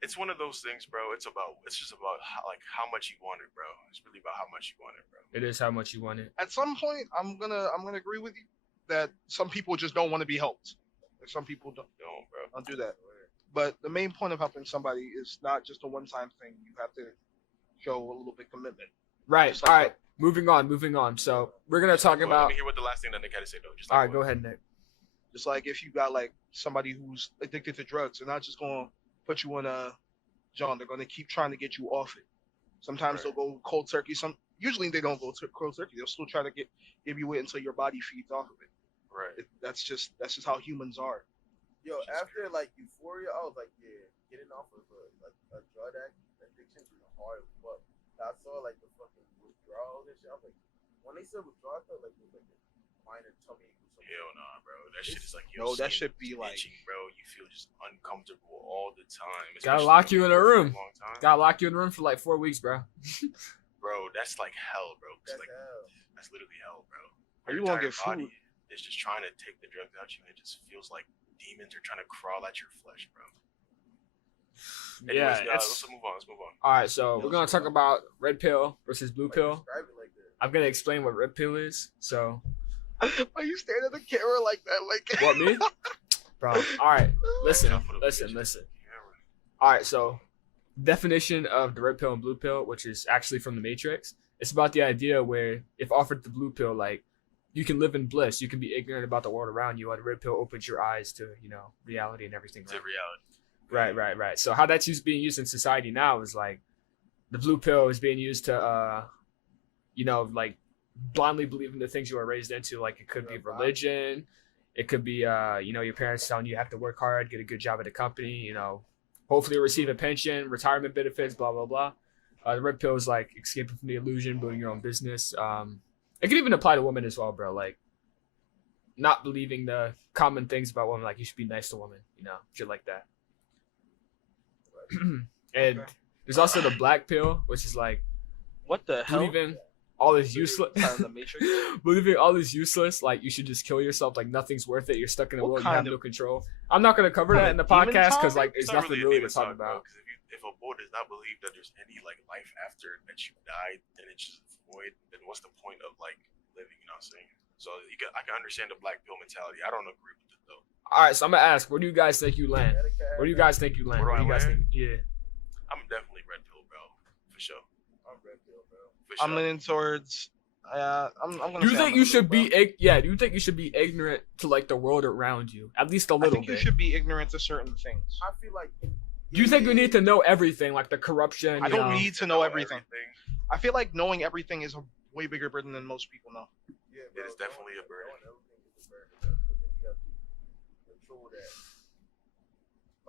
It's one of those things, bro. It's just about how much you want it, bro. It's really about how much you want it, bro. It is how much you want it. At some point, I'm gonna agree with you that some people just don't want to be helped. Like, some people don't Bro. do that. But the main point of helping somebody is not just a one-time thing. You have to show a little bit commitment. Right. Just like All right. Moving on. So we're gonna talk Let about. me hear what the last thing that Nick had to say, though. Just All like right. Go ahead, Nick. Just like if you got like somebody who's addicted to drugs, they're not just gonna put you in a John. They're gonna keep trying to get you off it. Sometimes Right. they'll go cold turkey. Usually they don't go cold turkey. They'll still try to give you it until your body feeds off of it. Right. That's just how humans are. Yo, after like Euphoria, I was like, yeah, getting off of a drug addiction is hard as fuck. I saw like the fucking withdrawals and shit. I was like, when they said withdrawal, I felt like it was like a minor tummy ache or something. Hell nah, bro. That shit is like No, that skin should be is like- itching, bro. You feel just uncomfortable all the time. Gotta especially lock when you in a go for room. long time. Gotta lock you in the room for like 4 weeks, bro. Bro, that's like hell, bro. 'Cause, That's like, hell. that's literally hell, bro. Or Your you won't entire get food. body is just trying to take the drugs out you, and it just feels like demons are trying to crawl at your flesh, bro. Yeah. Anyways, guys, It's, let's move on. Let's move on. all right. So we're gonna talk about red pill versus blue Like, pill. describe it like that. I'm gonna explain what red pill is. So Why you staring at the camera like that? Like what me, bro? All right. Listen. Back up for the Listen. bitch. Listen. Yeah, All right. So definition of the red pill and blue pill, which is actually from the Matrix. It's about the idea where if offered the blue pill, like you can live in bliss, you can be ignorant about the world around you, and the red pill opens your eyes to, you know, reality and everything. To reality. Right. So how that's being used in society now is like the blue pill is being used to, you know, like blindly believe in the things you were raised into. Like it could be religion, it could be, you know, your parents telling you have to work hard, get a good job at a company, you know, hopefully receive a pension, retirement benefits, blah blah blah. The red pill is like escaping from the illusion, building your own business. It can even apply to women as well, bro. Like not believing the common things about women, like you should be nice to women, you know, shit like that. And there's also the black pill, which is like What the hell? believing all is useless. The Matrix? Believing all is useless, like you should just kill yourself, like nothing's worth it. You're stuck in the What world, you have kind no of- control. I'm not gonna cover that in the demon podcast talk? because like It's it's not nothing really a really to demon talk talk, bro. about. Because if a boy does not believe that there's any like life after that you died, and it's just void, then what's the point of like living? You know what I'm saying? So I can understand the black pill mentality. I don't agree with it though. All right, so I'm gonna ask, where do you guys think you land? Where do you guys think you land? Where do you I guys land? think? Yeah. I'm definitely red pill, bro, for sure. I'm red pill, bro. For sure. I'm leaning towards. I'm gonna. Do you say think I'm you in the should middle, be? Yeah. Do you think you should be ignorant to like the world around you, at least a bro. I little think bit? you should be ignorant to certain things. I feel like. Do you think we need to know everything, like the corruption? I you don't know? need to know everything. I feel like knowing everything is a way bigger burden than most people know. Yeah, It is definitely a burden. Everything is a burden, bro, 'cause then you have to control that.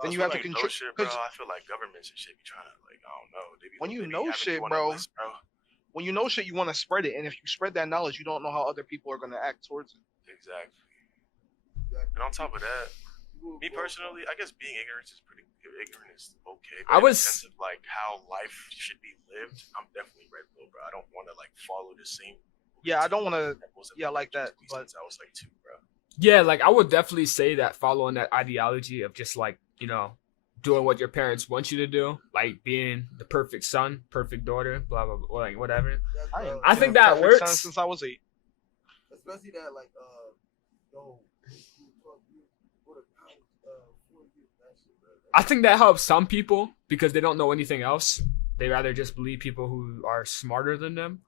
Then you I have to feel like control. shit, bro. 'Cause I feel like governments and shit be trying to like I don't know. When you they be know having shit, you on a bro. list, bro. when you know shit, you want to spread it, and if you spread that knowledge, you don't know how other people are gonna act towards it. Exactly. And on top of that, me personally, I guess being ignorant is pretty. Ignorant is okay. But I in was- the sense of like how life should be lived. I'm definitely red pill, bro. I don't want to like follow the same. Yeah, I don't want to. routine that was Yeah, like that, me but- since I was like 2, bro. Yeah, like I would definitely say that following that ideology of just like, you know, doing what your parents want you to do, like being the perfect son, perfect daughter, blah blah blah, like whatever. I think that Perfect son works. since I was 8. Especially that, like, yo, go to college, 4 years, that shit, bro. I think that helps some people because they don't know anything else. They rather just believe people who are smarter than them.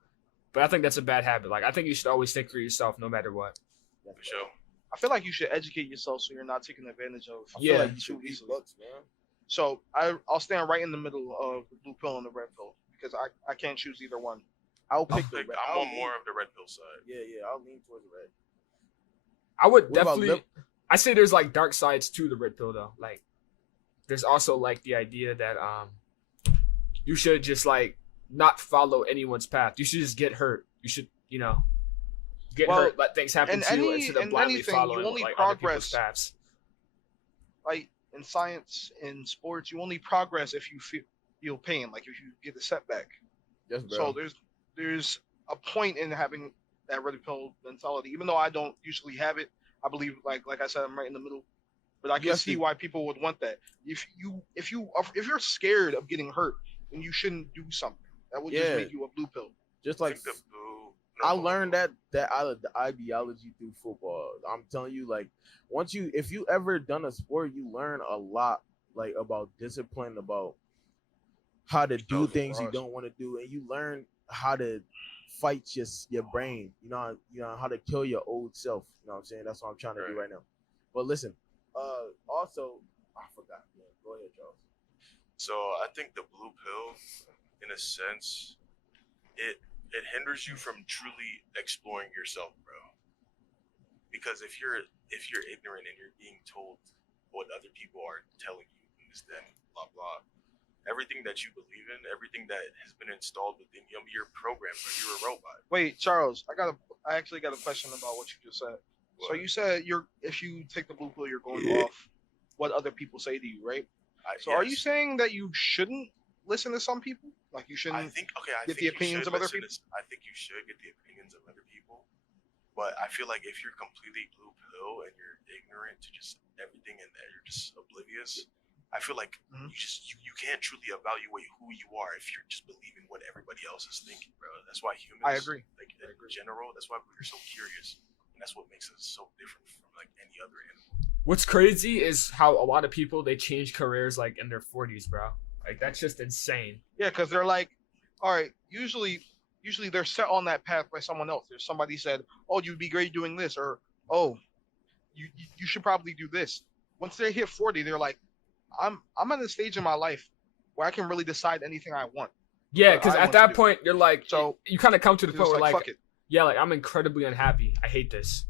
But I think that's a bad habit. Like I think you should always think for yourself, no matter what. For sure. I feel like you should educate yourself so you're not taken advantage of. I feel Yeah. like you should read books, man. So I'll stand right in the middle of the blue pill and the red pill because I can't choose either one. I'll pick the Like, red. I'm I'll on lean- more of the red pill side. Yeah, I'll lean towards the red. I would What about definitely. I say there's like dark sides to the red pill though. Like, there's also like the idea that you should just like not follow anyone's path. You should just get hurt. You should, you know, get Well, hurt, let things happen in to you any- instead of in blindly anything, you following only like other people's progress. paths. Like in science, in sports, you only progress if you feel pain, like if you get a setback. Yes, bro. So there's a point in having that red pill mentality. Even though I don't usually have it, I believe like I said, I'm right in the middle. But I can Yes, see you- why people would want that. If you're scared of getting hurt, then you shouldn't do something. That would just Yeah. make you a blue pill. Just I like think the blue. I learned that out of the ideology through football. I'm telling you, like if you ever done a sport, you learn a lot, like about discipline, about how to do Those things you bars. don't want to do, and you learn how to fight your brain. You know how to kill your old self. You know what I'm saying? That's what I'm trying to do Right. right now. But listen, also I forgot. Yeah, go ahead, Charles. So I think the blue pill, in a sense, it hinders you from truly exploring yourself, bro. Because if you're ignorant and you're being told what other people are telling you and this, then blah blah, everything that you believe in, everything that has been installed within you, you're programmed, bro. You're a robot. Wait, Charles, I actually got a question about what you just said. So What? you said if you take the blue pill, you're going off what other people say to you, right? So are you Yes. saying that you shouldn't listen to some people? Like you I shouldn't think I get think the you opinions should of other listen people? I think you should get the opinions of other people, but I feel like if you're completely blue pill and you're ignorant to just everything and that you're just oblivious, I feel like Mhm. you can't truly evaluate who you are if you're just believing what everybody else is thinking, bro. That's why humans, I agree. like in general, that's why we're so curious, and that's what makes us so different from like any other animal. What's crazy is how a lot of people they change careers like in their 40s, bro. Like that's just insane. Yeah, because they're like, all right, usually they're set on that path by someone else. There's somebody said, oh, you'd be great doing this, or oh, you should probably do this. Once they hit 40, they're like, I'm at a stage in my life where I can really decide anything I want. Yeah, because at that point you're like, so you kind of come to the point where like, fuck it. yeah, like I'm incredibly unhappy. I hate this.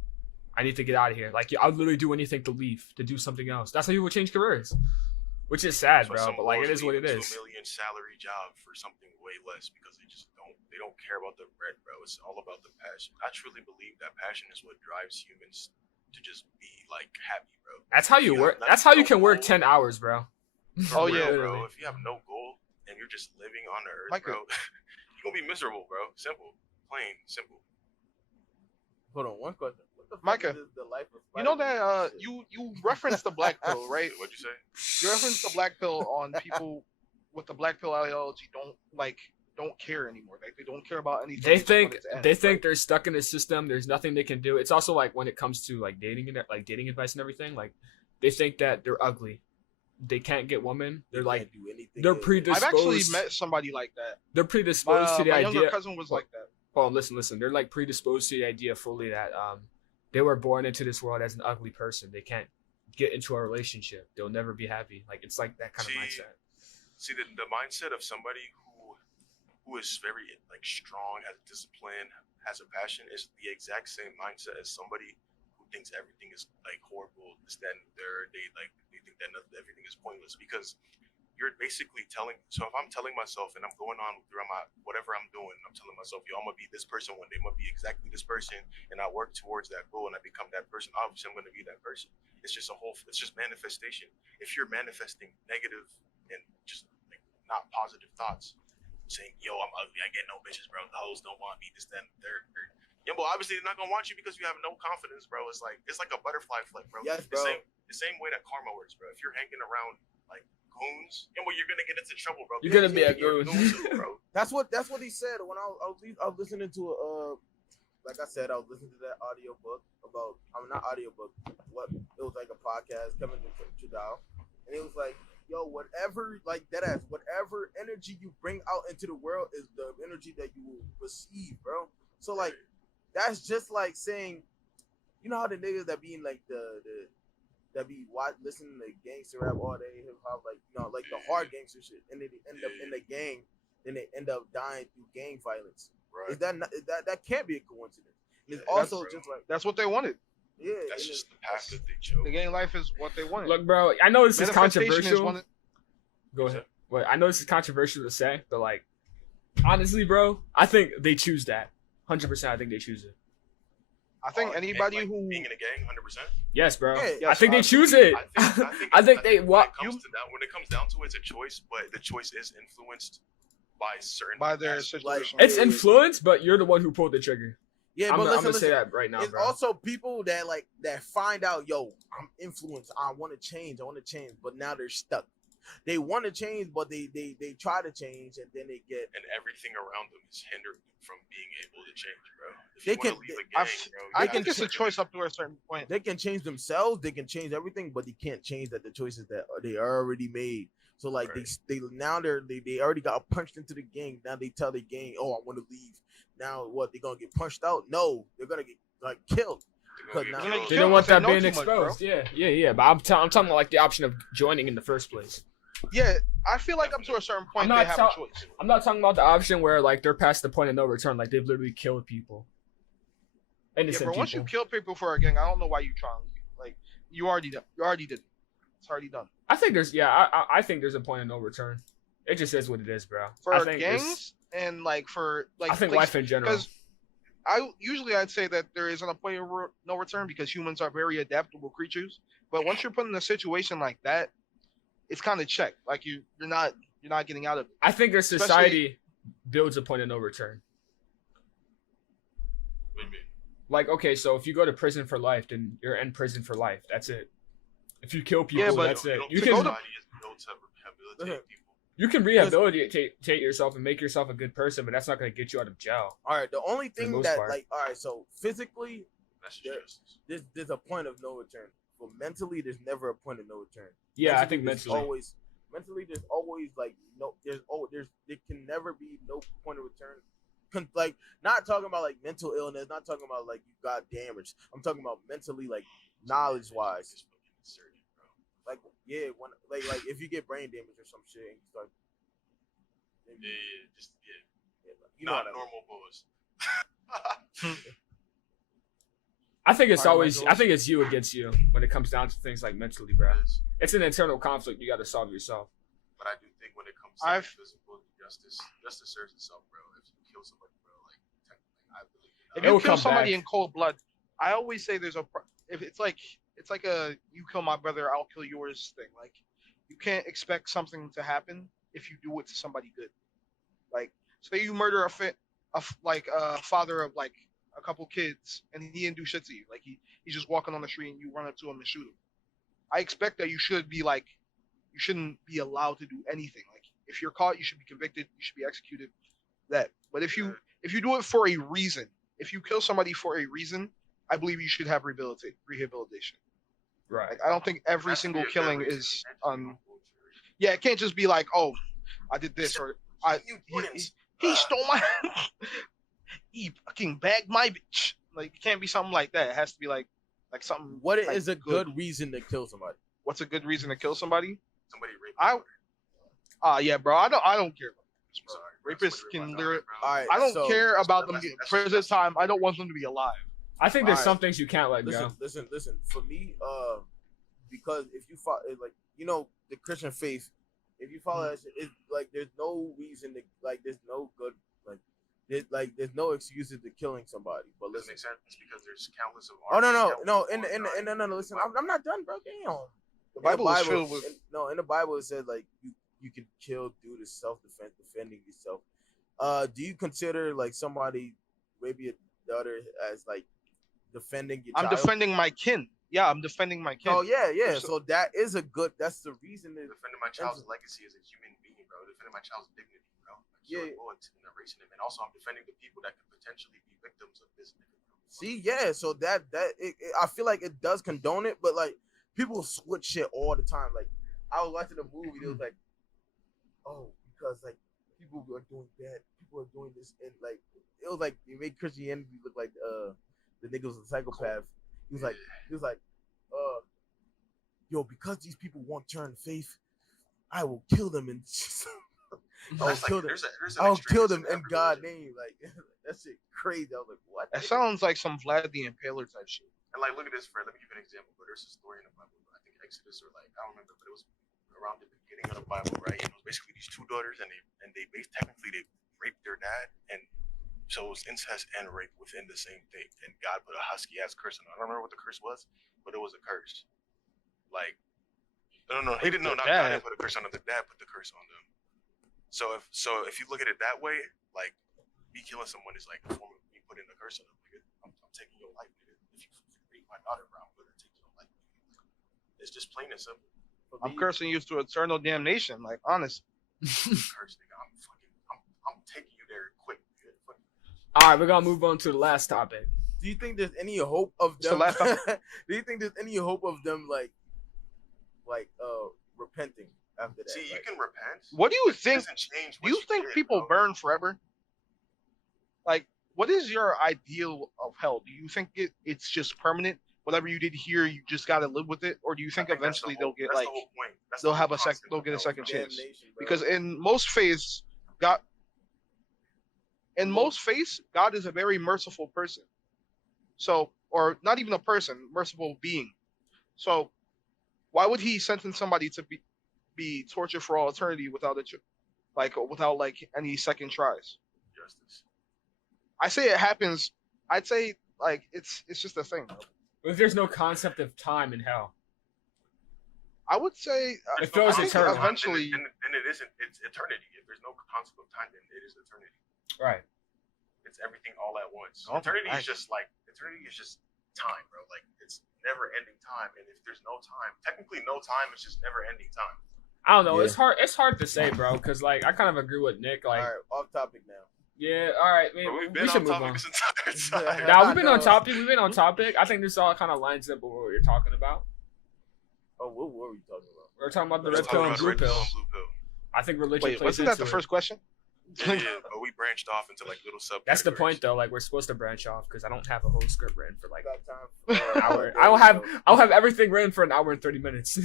I need to get out of here. Like I'll literally do anything to leave, to do something else. That's how you would change careers, which is sad, bro. But like it is what it is. $2 million salary job for something way less because they don't care about the bread, bro. It's all about the passion. I truly believe that passion is what drives humans to just be like happy, bro. That's how you work. That's how you can work 10 hours, bro. Oh real, yeah, bro. If you have no goal and you're just living on the earth, bro, you're gonna be miserable, bro. Simple, plain, simple. Hold on, one question. What the fuck Micah, is the life of you know Spider-Man that shit? you referenced the black pill, right? What'd you say? You referenced the black pill on people with the black pill ideology don't care anymore. Like they don't care about anything. They think but it's ends, they think right? they're stuck in a system. There's nothing they can do. It's also like when it comes to like dating and like dating advice and everything. Like they think that they're ugly. They can't get women. They're like Can't do anything they're else. predisposed. I've actually met somebody like that. They're predisposed to the my idea. younger cousin was like that. Oh, listen. They're like predisposed to the idea fully that they were born into this world as an ugly person. They can't get into a relationship. They'll never be happy. Like it's like that kind of mindset. See the mindset of somebody who is very like strong, has discipline, has a passion is the exact same mindset as somebody who thinks everything is like horrible. They think that everything is pointless because you're basically telling. So if I'm telling myself and I'm going on through my whatever I'm doing, I'm telling myself, yo, I'm gonna be this person one day. I'm gonna be exactly this person, and I work towards that goal and I become that person. Obviously, I'm gonna be that person. It's just it's just manifestation. If you're manifesting negative and just like not positive thoughts, saying, yo, I'm ugly, I get no bitches, bro. The hoes don't want me, this, then they're yeah, but obviously they're not gonna want you because you have no confidence, bro. It's like a butterfly effect, bro. Yes, bro. The same way that karma works, bro. If you're hanging around like goons, yeah, well, you're gonna get into trouble, bro. You're gonna be a You're goon. too, bro. That's what he said when I was listening to like I said, I was listening to that audio book about not audio book, what it was like a podcast coming to Dow, and it was like, yo, whatever like deadass, whatever energy you bring out into the world is the energy that you will receive, bro. So like that's just like saying, you know how the niggas that be in like that be listening to gangster rap all day, hip hop, like like the hard gangster shit, and they end up in the gang, then they end up dying through gang violence. Right. Is that can't be a coincidence? And it's also just like That's what they wanted. yeah, That's and just the path that they chose. The gang life is what they wanted. Look, bro, I know this is Manifestation controversial. one of- Go ahead. Wait, I know this is controversial to say, but like, honestly, bro, I think they choose that. 100%, I think they choose it. I think anybody like who being in a gang, 100%. Yes, bro. Yeah, I think they choose absolutely. it. I think they what? When it comes down to it, it's a choice, but the choice is influenced by certain by their aspects. situation. It's influence, but you're the one who pulled the trigger. yeah, I'm but gonna listen, say that right now, it's bro. also people that find out, yo, I'm influenced. I want to change, but now they're stuck. They want to change, but they try to change, and then they get. And everything around them is hindered from being able to change, bro. If They you wanna can- leave a I gang, f- bro, I you think gotta it's a change choice up to a certain point. They can change themselves. They can change everything, but they can't change that the choices that they already made. So like Right. they already got punched into the gang. Now they tell the gang, oh, I want to leave. Now what? They gonna get punched out? No, they're gonna get like killed. They're Because gonna now get killed. They don't want They that know being too much, bro. exposed. Yeah. But I'm talking about like the option of joining in the first place. Yeah, I feel like up to a certain point I'm they not have a choice. I'm not talking about the option where like they're past the point of no return, like they've literally killed people. Yeah, Innocent but once you people. kill people for a gang, I don't know why you trying to leave. Like you already did it. It's already done. I think I think there's a point of no return. It just is what it is, bro. For I think gangs and like for like I think places- life in general. because I'd say that there isn't a point of no return because humans are very adaptable creatures. But once you're put in a situation like that, it's kind of checked. Like you're not getting out of it. I think our society builds a point of no return. What do you mean? Like, okay, so if you go to prison for life, then you're in prison for life. That's it. If you kill people, Yeah, but that's it. don't You think go can to- society is built to rehabilitate people. you can rehabilitate yourself and make yourself a good person, but that's not going to get you out of jail. all right, the only the thing most that part. like all right, so physically That's just Yeah. justice. there's a point of no return, but mentally there's never a point of no return. Yeah, I Mentally, think there's mentally. always mentally, there's always like no, there can never be no point of return. Like not talking about like mental illness, not talking about like you got damaged. I'm talking about mentally, like knowledge wise. Like yeah, when like if you get brain damage or some shit, and you start, you know, not normal boys. I think it's Alright, always. Michael. I think it's you against you when it comes down to things like mentally, bro. It's an internal conflict you got to solve yourself. But I do think when it comes to I've- physical justice serves itself, bro. If you kill somebody, bro, like technically, I believe If It you will kill come somebody back. in cold blood, I always say there's a if it's like a you kill my brother, I'll kill yours thing. Like you can't expect something to happen if you do it to somebody good. Like say you murder a father of like a couple kids and he didn't do shit to you. Like he's just walking on the street and you run up to him and shoot him. I expect that you should be like you shouldn't be allowed to do anything. Like if you're caught, you should be convicted. You should be executed. But if you do it for a reason, if you kill somebody for a reason, I believe you should have rehabilitation. Right. Like I don't think every Has to single be a good killing reason. is It can't just be no bullshit. yeah, it can't just be like, oh, I did this or he stole my he fucking bagged my bitch. Like it can't be something like that. It has to be like something. what like, is a good reason to kill somebody? What's a good reason to kill somebody? Somebody raped I- me. Yeah, bro. I don't care about this, bro. Sorry, Rapists somebody can raped my literally. daughter, bro. All right, I don't so, care about them that's- getting that's- prison that's- time. I don't want them to be alive. I think there's Alright. some things you can't let Listen, go. listen. For me, because if you follow, like you know, the Christian faith, if you follow that shit, it's like there's no reason to like. There's no good there's no excuses to killing somebody. But Doesn't listen. make sense because there's countless of. Oh no. artists, No. Listen, I'm not done, bro. Damn. The Bible is filled with. In the Bible it says like you can kill due to self-defense, defending yourself. Do you consider like somebody, maybe a daughter, as like defending your I'm child? defending my kin. Yeah, I'm defending my kin. Oh yeah. So- So that is a good. That's the reason. Defending my child's legacy as a human being, bro. Defending my child's dignity, bro. Like, Yeah. bullets and erasing him, and also I'm defending the people that could potentially be victims of this. See, yeah. So I feel like it does condone it, but like people switch shit all the time. Like I was watching a movie, it was like, oh, because like people are doing bad, people are doing this, and like it was like they made Christianity look like the nigga was a psychopath. He was like, yo, because these people won't turn faith, I will kill them and I'll kill them. I'll kill them in God's name. Like that shit crazy. I was like, what? That sounds like some Vlad the Impaler type shit. And like, look at this, Fred. Let me give you an example. But there's a story in the Bible. I think Exodus or like I don't remember, but it was around the beginning of the Bible, right? And it was basically these two daughters, and they technically they raped their dad, and so it was incest and rape within the same thing. And God put a husky ass curse on them. I don't remember what the curse was, but it was a curse. Like, no, he didn't know. Not God didn't put a curse on them. The dad put the curse on them. So if you look at it that way, like me killing someone is like a form of me putting a curse on them. Nigga. I'm taking your life, nigga. If you rape my daughter, bro, I'm gonna take your life. It's just plain and simple. I'm cursing you to eternal damnation. Like, honest. Curse, nigga. I'm taking you there quick. Nigga. All right, we're gonna move on to the last topic. Do you think there's any hope of It's the them? last time- Do you think there's any hope of them like repenting after that? See, you Like, can repent. What do you It think? doesn't change Do you what think did, people bro. burn forever? Like, what is your ideal of hell? Do you think it's just permanent? Whatever you did here, you just gotta live with it, or do you think I think that's the eventually whole- they'll get that's like the whole point. That's they'll the have whole a concept they'll of get a hell, second bro. chance? damnation, bro. Because in most faiths, God is a very merciful person. So, or not even a person, merciful being. So, why would he sentence somebody to be tortured for all eternity without any second tries? Justice. I say it happens. I'd say like it's just a thing. If there's no concept of time in hell, I would say It feels I think eternal. eventually. Then it isn't. It's eternity. If there's no concept of time, then it is eternity. right? It's everything all at once. Oh, Eternity I- is just time, bro. Like it's never ending time. And if there's no time, technically no time, it's just never ending time. I don't know. Yeah. It's hard. It's hard to say, bro, because like I kind of agree with Nick. Like, all right, off topic now. yeah, all right, man, But we've we been should on move topic on. this entire time. Now we've been on No. topic. We've been on topic. I think this all kind of lines up with what you're talking about. Oh, what were we talking about? We're talking about the We're red talking pill and about blue red pill pill. and blue pill. I think religion Wait, plays wasn't that into the it. first question? Yeah, but we branched off into like little sub. That's the point, though. Like we're supposed to branch off because I don't have a whole script written for like Got time for, an hour. I'll have everything written for an hour and 30 minutes.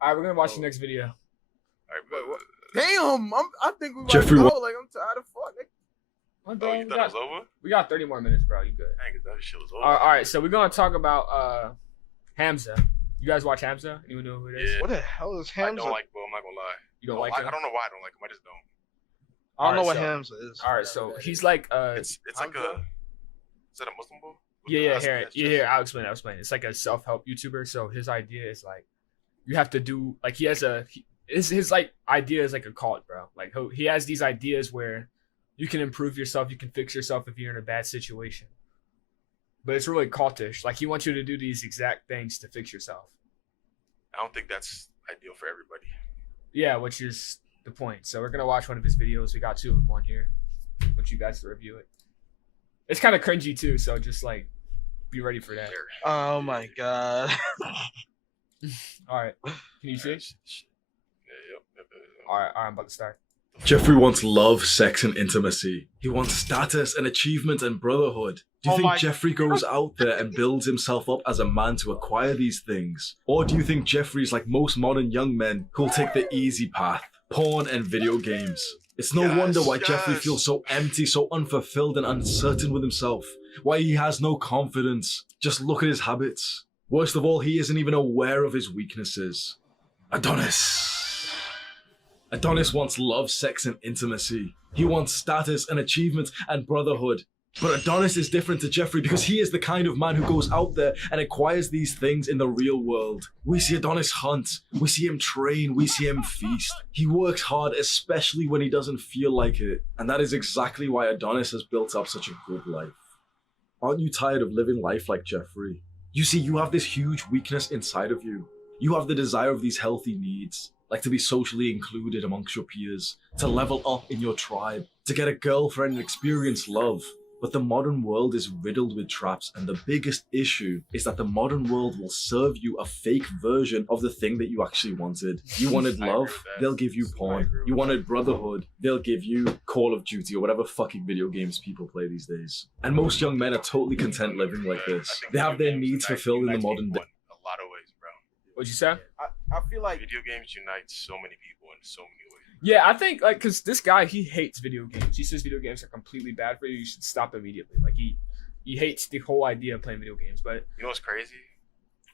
All right, we're gonna watch the next video. All right, but Damn, I think we might Jeffrey, go. what- Like I'm tired of fuck. What, oh, bro? you thought it was over? We got 30 more minutes, bro. You good? Dang, that shit was over. All right, so we're gonna talk about Hamza. You guys watch Hamza? Anyone know who it is? Yeah. What the hell is I Hamza? don't like. Well, I'm not gonna lie. You don't No, like I him? don't know why I don't like him. I just don't. I don't know what Alright, Hamza is. All right, so he's like It's like a. Is that a Muslim boy? yeah, That's just- here. I'll explain. It's like a self-help YouTuber. So his idea is like, you have to do like he has his like idea is like a cult, bro. Like he has these ideas where you can improve yourself, you can fix yourself if you're in a bad situation. But it's really cultish. Like he wants you to do these exact things to fix yourself. I don't think that's ideal for everybody. Yeah, which is the point. So we're gonna watch one of his videos. We got 2 of them on here. Want you guys to review it. It's kind of cringy too, so just like be ready for that. Oh my god. All right, can you see? Yep. All right, I'm about to start. Jeffrey wants love, sex, and intimacy. He wants status and achievement and brotherhood. Do you Oh think my- Jeffrey goes out there and builds himself up as a man to acquire these things? Or do you think Jeffrey's like most modern young men who'll take the easy path, porn and video games? It's no Yes, wonder why Jeffrey yes. feels so empty, so unfulfilled and uncertain with himself. Why he has no confidence. Just look at his habits. Worst of all, he isn't even aware of his weaknesses. Adonis wants love, sex, and intimacy. He wants status and achievement and brotherhood. But Adonis is different to Jeffrey because he is the kind of man who goes out there and acquires these things in the real world. We see Adonis hunt, we see him train, we see him feast. He works hard, especially when he doesn't feel like it. And that is exactly why Adonis has built up such a good life. Aren't you tired of living life like Jeffrey? You see, you have this huge weakness inside of you. You have the desire of these healthy needs, like to be socially included amongst your peers, to level up in your tribe, to get a girlfriend and experience love. But the modern world is riddled with traps, and the biggest issue is that the modern world will serve you a fake version of the thing that you actually wanted. You wanted I agree love, with that. they'll give you porn. You wanted brotherhood, they'll give you Call of Duty or whatever fucking video games people play these days. And most young men are totally content living like I this. think They have their video games needs unite- fulfilled in the unites modern people day. in a lot of ways, bro. What'd you say? I feel like Video games unite so many people in so many ways. Yeah, I think like because this guy he hates video games. He says video games are completely bad for you. You should stop immediately. Like he hates the whole idea of playing video games. But You know what's crazy?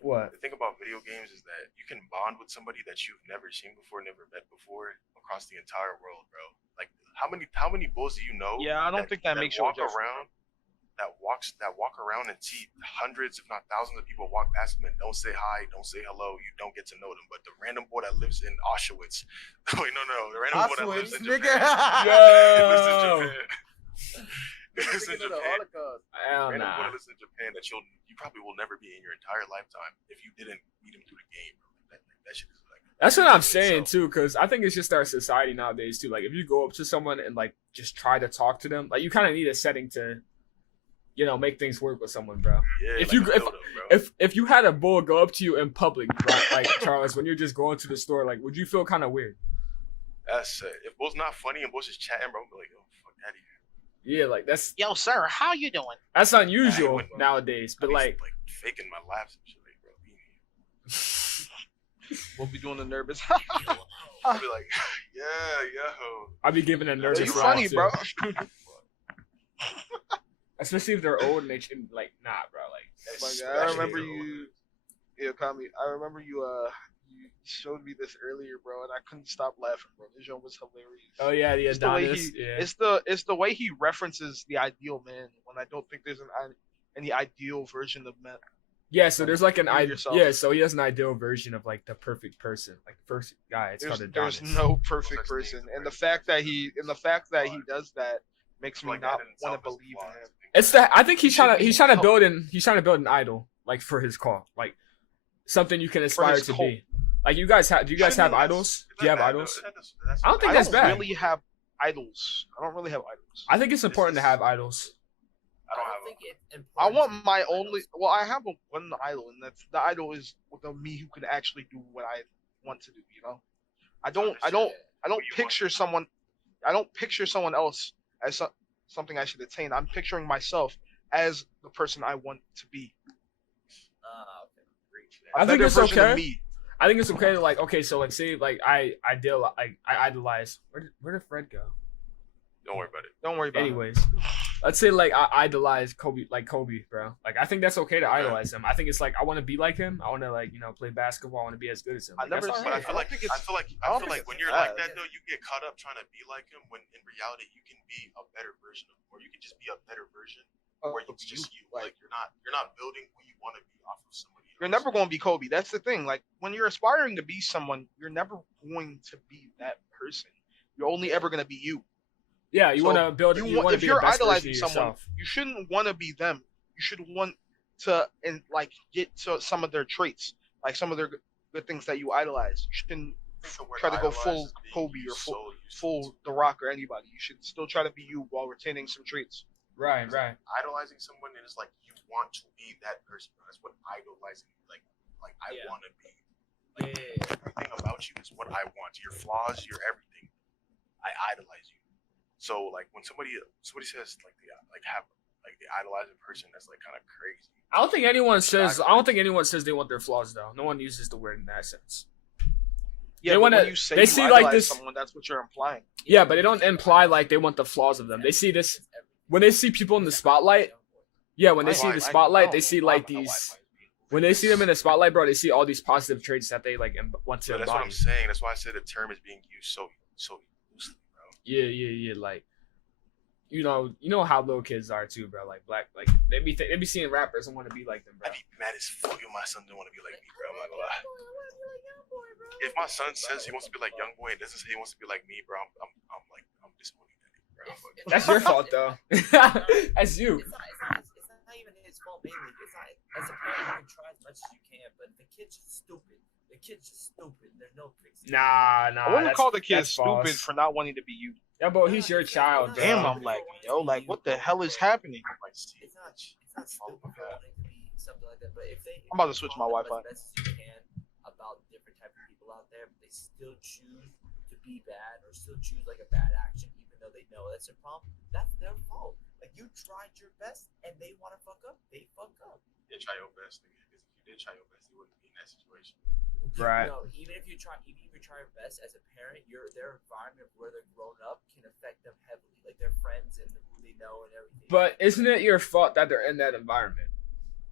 what? The thing about video games is that you can bond with somebody that you've never seen before, never met before, across the entire world, bro. Like how many bulls do you know? Yeah, I don't think that makes you a walk Jeffrey. around. That walk around and see hundreds, if not thousands, of people walk past them and don't say hi, don't say hello. You don't get to know them. But the random boy that lives in Auschwitz, wait, no, the random boy that lives in Auschwitz, Japan, nigga. he lives in Yo, Japan. He lives in Thinking of the Japan. Holocaust. hell Random boy nah. that lives in Japan that you probably will never be in your entire lifetime if you didn't meet him through the game. Bro. That shit is like. That's what I'm So- saying too, because I think it's just our society nowadays too. Like if you go up to someone and like just try to talk to them, like you kind of need a setting to, make things work with someone, bro. Yeah, If like you- a build-up, bro. If you had a bull go up to you in public, right, like Charles, when you're just going to the store, like would you feel kind of weird? That's it. If Bull's not funny and Bull's just chatting, bro, I'm like, oh, fuck that here. Yeah, like that's Yo, sir, how you doing? unusual wouldn't- nowadays. But He's, like, faking my laughs and shit, like, bro. We'll be doing the nervous. I'll be like, yeah, yo. I'll be giving a nervous you laugh, funny, too. bro. Especially if they're old and they should like, nah, bro. Like, Oh my God, I remember you. Yeah, Kami. I remember you. You showed me this earlier, bro, and I couldn't stop laughing, bro. This show was hilarious. oh yeah, the It's the way Adonis. he- Yeah. It's the way he references the ideal man when I don't think there's any ideal version of men. Yeah, so there's like an Be ideal. yourself. Yeah, so he has an ideal version of like the perfect person, like the perfect guy. It's There's, called Adonis. there's no perfect person, and the fact that he does that makes me Like not that in want itself to is believe in flawed. him. It's that I think he's trying to Should be build an idol like for his call, like something you can aspire his to cult. be. Like you guys have, do you guys have Shouldn't- idols? it's Do you not have bad, though. idols? That's I don't think I that's don't bad. really have idols. I don't really have idols. I think it's important to have idols. I don't have a. I want my only. Well, I have one idol, and that's the idol is the me who can actually do what I want to do. You know, I don't picture someone. I don't picture someone else as something I should attain. I'm picturing myself as the person I want to be. I think better it's version of okay. me. I think it's okay to like, okay, so like, say like I idolize. Where did Fred go? Don't worry about it. Don't worry about it. Anyways, let's say like I idolize Kobe, bro. Like I think that's okay to idolize him. I think it's like I want to be like him. I want to like play basketball. I want to be as good as him. Like, that's all But right. I feel like when you're like that though, you get caught up trying to be like him. When in reality, you can be a better version of him, or you can just be a better version where it's just you. Like you're not building who you want to be off of somebody else. You're never going to be Kobe. That's the thing. Like when you're aspiring to be someone, you're never going to be that person. You're only ever going to be you. Yeah, you want to build. You want to if be you're the best idolizing version of someone, yourself. you shouldn't want to be them. You should want to get to some of their traits, like some of their good things that you idolize. You shouldn't try to go full Kobe or full The Rock or anybody. You should still try to be you while retaining some traits. Right. Idolizing someone is like you want to be that person. That's what idolizing like I want to be. Like everything about you is what I want. Your flaws, your everything. I idolize you. So like when somebody says like they idolize a person, that's like kind of crazy. I don't think anyone says they want their flaws though. No one uses the word in that sense. Yeah, they when you say you see like this. Someone, that's what you're implying. Yeah, but they don't imply like they want the flaws of them. They see this when they see people in the spotlight. Yeah, when they see the spotlight, they see like these. When they see them in the spotlight, bro, they see all these positive traits that they like want to embody. That's what I'm saying. That's why I said the term is being used so loosely, bro. Yeah. Like, you know how little kids are too, bro. Like they be seeing rappers and want to be like them, bro. I'd be mad as fuck if my son didn't want to be like me, bro. I'm not gonna lie. If my son says he wants to be like Young Boy and doesn't say he wants to be like me, bro, I'm disappointed in it, bro. That's your fault though. That's you. It's not even his fault mainly. It's not, as a parent, you can try as much as you can, but the kid's just stupid. The kid's just stupid. There's no fixing. Nah. I wouldn't call the kid that's stupid false. for not wanting to be you. Yeah, but he's your child, bro. Damn, I'm lagging, yo. Like, what the hell is happening? It's not stupid for wanting to be something like that. But if they, I'm about to switch my Wi-Fi. As best as you can about different type of people out there, but they still choose to be bad or still choose like a bad action, even though they know that's their problem. That's their fault. Like you tried your best, and they want to fuck up. They fuck up. Yeah, try your best, nigga. Because if you did try your best, you wouldn't be in that situation. Right. No, even if you try your best as a parent, their environment where they're grown up can affect them heavily, like their friends and who they know and everything. But isn't it your fault that they're in that environment?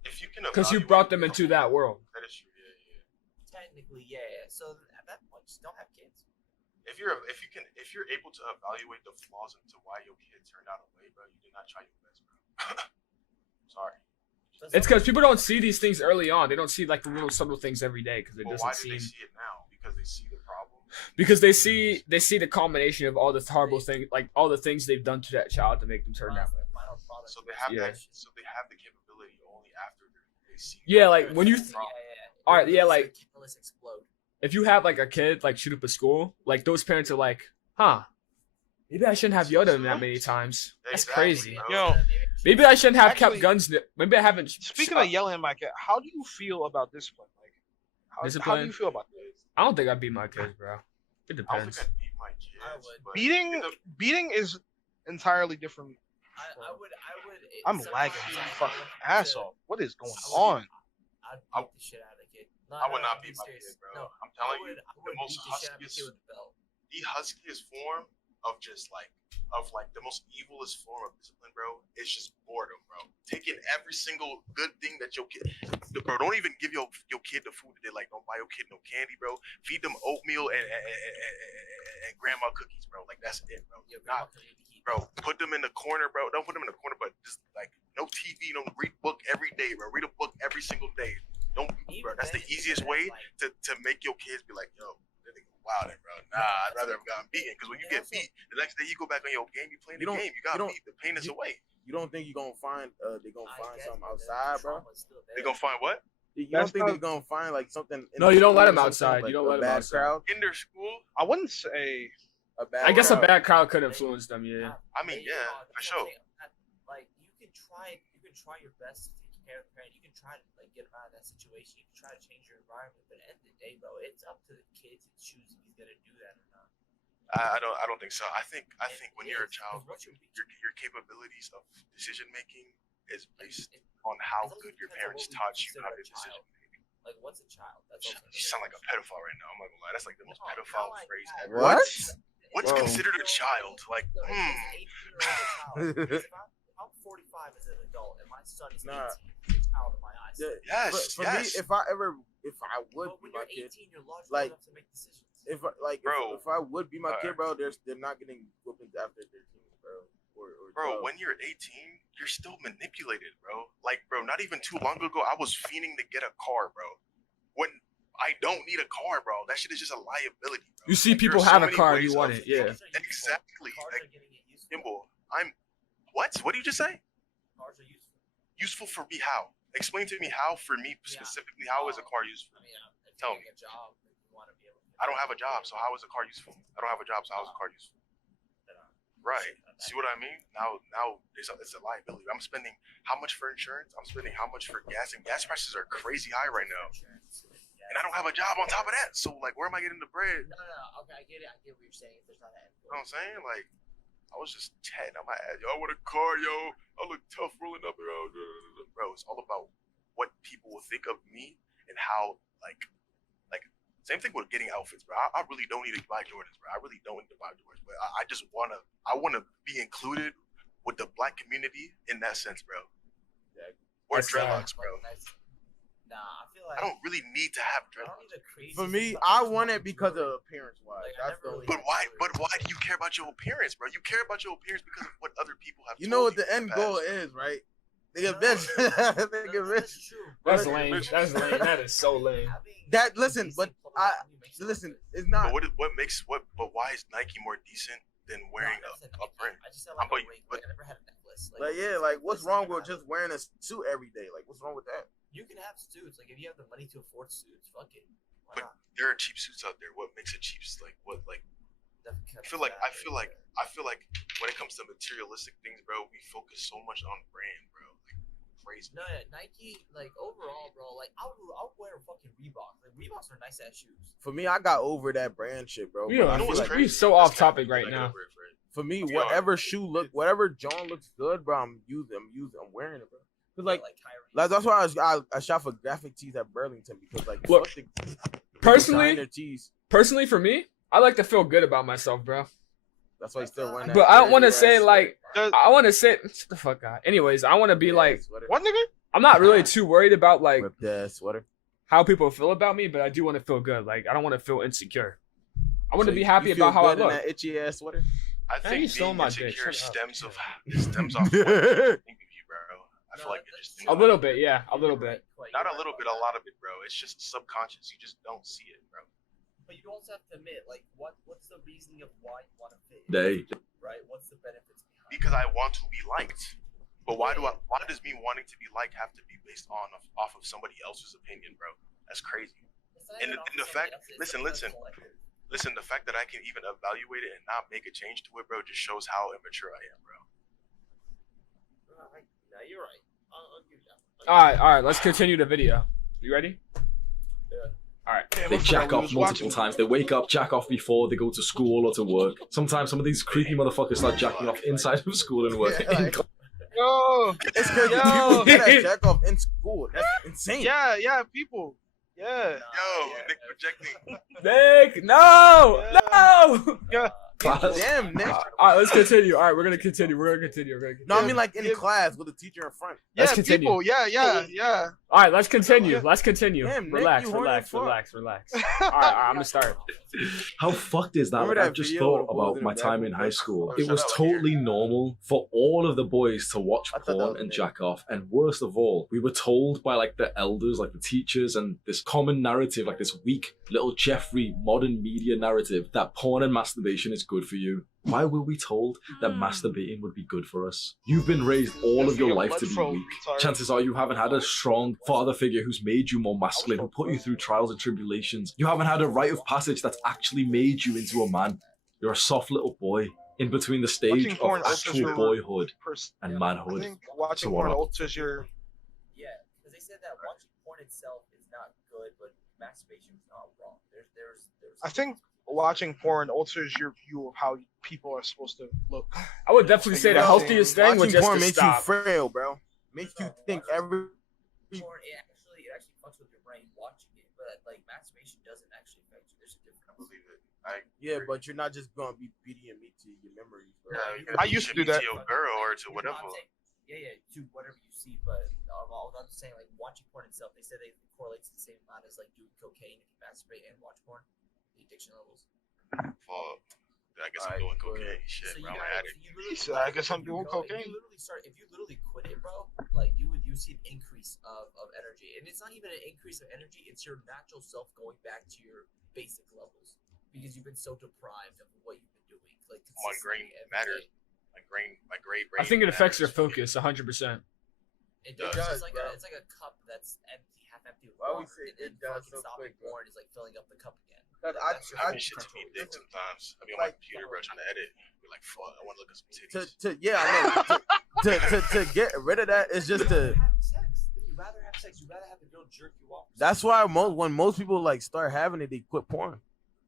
If you can, Because you brought them into that world. That is true. Yeah. Technically, yeah. So at that point, just don't have kids. If you're able to evaluate the flaws into why your kid turned out a way, bro, you did not try your best, bro. Sorry. It's because people don't see these things early on. They don't see like the little subtle things every day because it doesn't why seem. do they see it now? Because they see the problem. Because they see the combination of all the horrible things, like all the things they've done to that child to make them turn that way. So they have that. So they have the capability only after they see. Yeah, like when you. All right, yeah, like explode. if you have like a kid like shoot up a school, like those parents are like, huh, maybe I shouldn't have yelled at him that many times. That's crazy. Yo, Maybe I shouldn't have Actually, kept guns. Maybe I haven't. speaking of yelling at my kid, how do you feel about discipline? Like, how do Discipline? you feel about that? I don't think I'd beat my kids, bro. It I don't depends. think I'd beat my kids. but Beating is entirely different. I would. I'm lagging my fucking ass off. What is going on? I'd beat the shit out of the kid. I would not beat my kid, bro. No, I'm telling you, I the would most beat the shit out of the kid with the huskiest form of just like the most evilest form of discipline, bro. It's just boredom, bro. Taking every single good thing that your kid, bro. Don't even give your kid the food that they like. Don't buy your kid no candy, bro. Feed them oatmeal and grandma cookies, bro. Like that's it, bro. Bro, put them in the corner, bro. Don't put them in the corner, but just like no TV, no read book every day, bro. Read a book every single day. Don't, bro. That's the easiest way to make your kids be like, yo, that nigga wild, bro. Nah, I'd rather have gotten beaten because when you get beat, the next day you go back on your game, you playing the game, you got beat. The pain is away. You don't think you're gonna find something outside, bro? They gonna find what? You don't think they're gonna find like something? No, you don't let them outside. You don't let them outside. Crowd? In their school? I wouldn't say I guess a bad crowd could influence them. Yeah. I mean, yeah, for sure. Like you can try your best to take parent, you can try to like get him out of that situation. You can try to change your environment, but at the end of the day, bro, it's up to the kid to choose if he's gonna do that or not. I don't think so. I think when you're a Yes, child, because what your capabilities of decision making is based on how It also good your depends on parents what we taught you consider how a to decision child. make. Like, what's a child? That's also You sound like a pedophile right now. I'm not gonna lie. That's like the most No, pedophile not like phrase that. ever. What? What's Bro. considered a child? Like, No, it's 18-year-old child. Because if I'm 45 as an adult and my son is 18, Nah. he's a child in my eyes. Yeah, Yes, for yes. me, if I would But when be my you're kid, 18, you're large like, enough to make decisions. if Bro. I would be my kid, Alright. bro, they're not getting whoopings after 13, bro. Or Bro, 12. when you're 18, you're still manipulated, bro. Like, bro, not even too long ago, I was fiending to get a car, bro. When I don't need a car, bro. That shit is just a liability, bro. You see Like, there people are so have a many car and ways you want of it, yeah. Cars are useful. Exactly. Cars Like, are getting it useful. Kimbo, what? What did you just say? Cars are useful. Useful for me how? Explain to me how, for me specifically, how is a car useful? I mean, if Tell you're getting a job, you want to be able to. I don't have a job, so how is a car useful? I don't have a job, so how is a car useful? Right. See what I mean? Now it's a liability. I'm spending how much for insurance? I'm spending how much for gas? And gas prices are crazy high right now. And I don't have a job on top of that. So, like, where am I getting the bread? No. Okay, I get it. I get what you're saying. If there's not an end You know what I'm saying? Like, I was just 10. I'm like, yo, I want a car, yo. I look tough rolling up around. Bro, it's all about what people will think of me and how, like, same thing with getting outfits, bro. I really don't need to buy Jordans, bro. I really don't need to buy Jordans, but I just wanna be included with the black community in that sense, bro. Or That's sad. dreadlocks, bro. Nah, I feel like I don't really need to have I don't dreadlocks. need a crazy. For me, but I just want want it because jewelry. of appearance wise. Like, I That's never the really only. But why do you care about your appearance, bro? You care about your appearance because of what other people have. You told know what the in end past. goal is, right? They get No, bitch. They get No, rich. that's true. That's But- lame. That's lame. That is so lame. Having That a listen, decent but clothing value makes it listen, worth it. it's not. But why is Nike more decent than wearing No, I never said a Nike. brand? I just said like But- a ring. but- Like, I never had a necklace. Like yeah, like what's wrong with just wearing a suit every day? Like what's wrong with that? You can have suits. Like if you have the money to afford suits, fuck it. Why But not? there are cheap suits out there. What makes it cheap? Like what? Like I feel like when it comes to materialistic things, bro, we focus so much on brand, bro. Like crazy. No, Nike, like overall, bro, like I'll wear fucking Reebok. Like Reeboks are nice ass shoes. For me, I got over that brand shit, bro. We But are I feel what's like, crazy? we so off topic right now. for me, Yeah. whatever whatever John looks good, bro, I'm wearing it, bro. Cause like Kyrie. that's why I shot for graphic tees at Burlington because like Look, fuck the Personally, designer tees. personally for me, I like to feel good about myself, bro. That's why he's still wearing that. But I don't want to crazy say ass like Does- I want to say shut the fuck out. Anyways, I want to be sweater. like Sweater. What nigga? I'm not really too worried about like Ripped ass sweater. how people feel about me, but I do want to feel good. Like I don't want to feel insecure. I want to So be you happy feel about how I good in look. that itchy ass sweater. I Man, think you stole being my dick. insecure Shut up. stems off what people think of you, bro. I feel like you're just A little bit, yeah, a little bit. not a little bit, a lot of it, bro. It's just subconscious. You just don't see it, bro. But you also have to admit, like, what's the reasoning of why you want to fit in, They. right? What's the benefits behind it? Because I want to be liked. But why does me wanting to be liked have to be based off of somebody else's opinion, bro? That's crazy. It's not And even the off fact- somebody else's, it's listen. something collective. Listen, the fact that I can even evaluate it and not make a change to it, bro, just shows how immature I am, bro. Right. No, you're right. I'll give you that. All right, let's continue the video. You ready? All right. Damn, They I forgot jack we off was multiple watching. times. They wake up, jack off before they go to school or to work. Sometimes some of these creepy motherfuckers start jacking off inside of school and work. Yeah, like- Yo, It's crazy. Yo. People get that jack off in school. That's insane. yeah, people. Yeah. Yo, Nick projecting. Nick, no, no. Damn, Nick. All right, let's continue. All right, we're gonna continue. No, I mean like in Yeah. class with the teacher in front. Let's Yeah, continue. people. Yeah. All right, let's continue. Let's continue. Damn, Nick, Relax, you horny relax, as fuck. relax. All right, I'm gonna start. How fucked is that? Remember Like, that I've just video thought of the boys about in my the time bathroom? in high school. Oh, It shut was up, totally normal for all of the boys to watch I thought that porn was and me. jack off. And worst of all, we were told by like the elders, like the teachers, and this common narrative, like this weak little Jeffrey modern media narrative, that porn and masturbation is good for you. Why were we told that masturbating would be good for us? You've been raised all of your life to be weak. Chances are you haven't had a strong father figure who's made you more masculine, who put you through trials and tribulations. You haven't had a rite of passage that's actually made you into a man. You're a soft little boy in between the stage Watching porn of alters actual your boyhood Pers- and I manhood. think watching So porn what? alters your Yeah, that watching porn itself is not good, but masturbation is not wrong. There's. I think watching porn alters your view of how people are supposed to look. I would definitely say the healthiest thing was Watching just porn to makes stop. you frail, bro. Makes you think every. Porn, it actually fucks with your brain watching it, but like masturbation doesn't actually affect you. There's a difference. I believe it. Yeah, but you're not just gonna be beating me to your memories, bro. I used to do that. To your girl or to whatever. Yeah, to whatever you see, but I'm just saying, like, watching porn itself, they said it correlates to the same amount as, like, doing cocaine if you masturbate and watch porn, the addiction levels. Fuck. I guess I'm doing cocaine. Shit, bro. I'm an addict. I guess I'm doing cocaine. If you literally quit it, bro, like, you see an increase of energy. And it's not even an increase of energy, it's your natural self going back to your basic levels. Because you've been so deprived of what you've been doing. Like, My grain matters. My gray brain. I think it affects your matters. focus 100%. It does, does. It's like bro. a cup that's empty, half empty with Why we water, say and then it does fucking so stopping quick, bro? porn is like filling up the cup again. Cause That's your I full mean, shit to me potential. dick sometimes. I be on my Like, computer, bro, trying to edit. Be like, fuck, I want to look at some titties. Yeah, I know. to get rid of that is just to. Have sex. You'd rather have sex. You'd rather have the girl jerk you off. That's why when most people like start having it, they quit porn.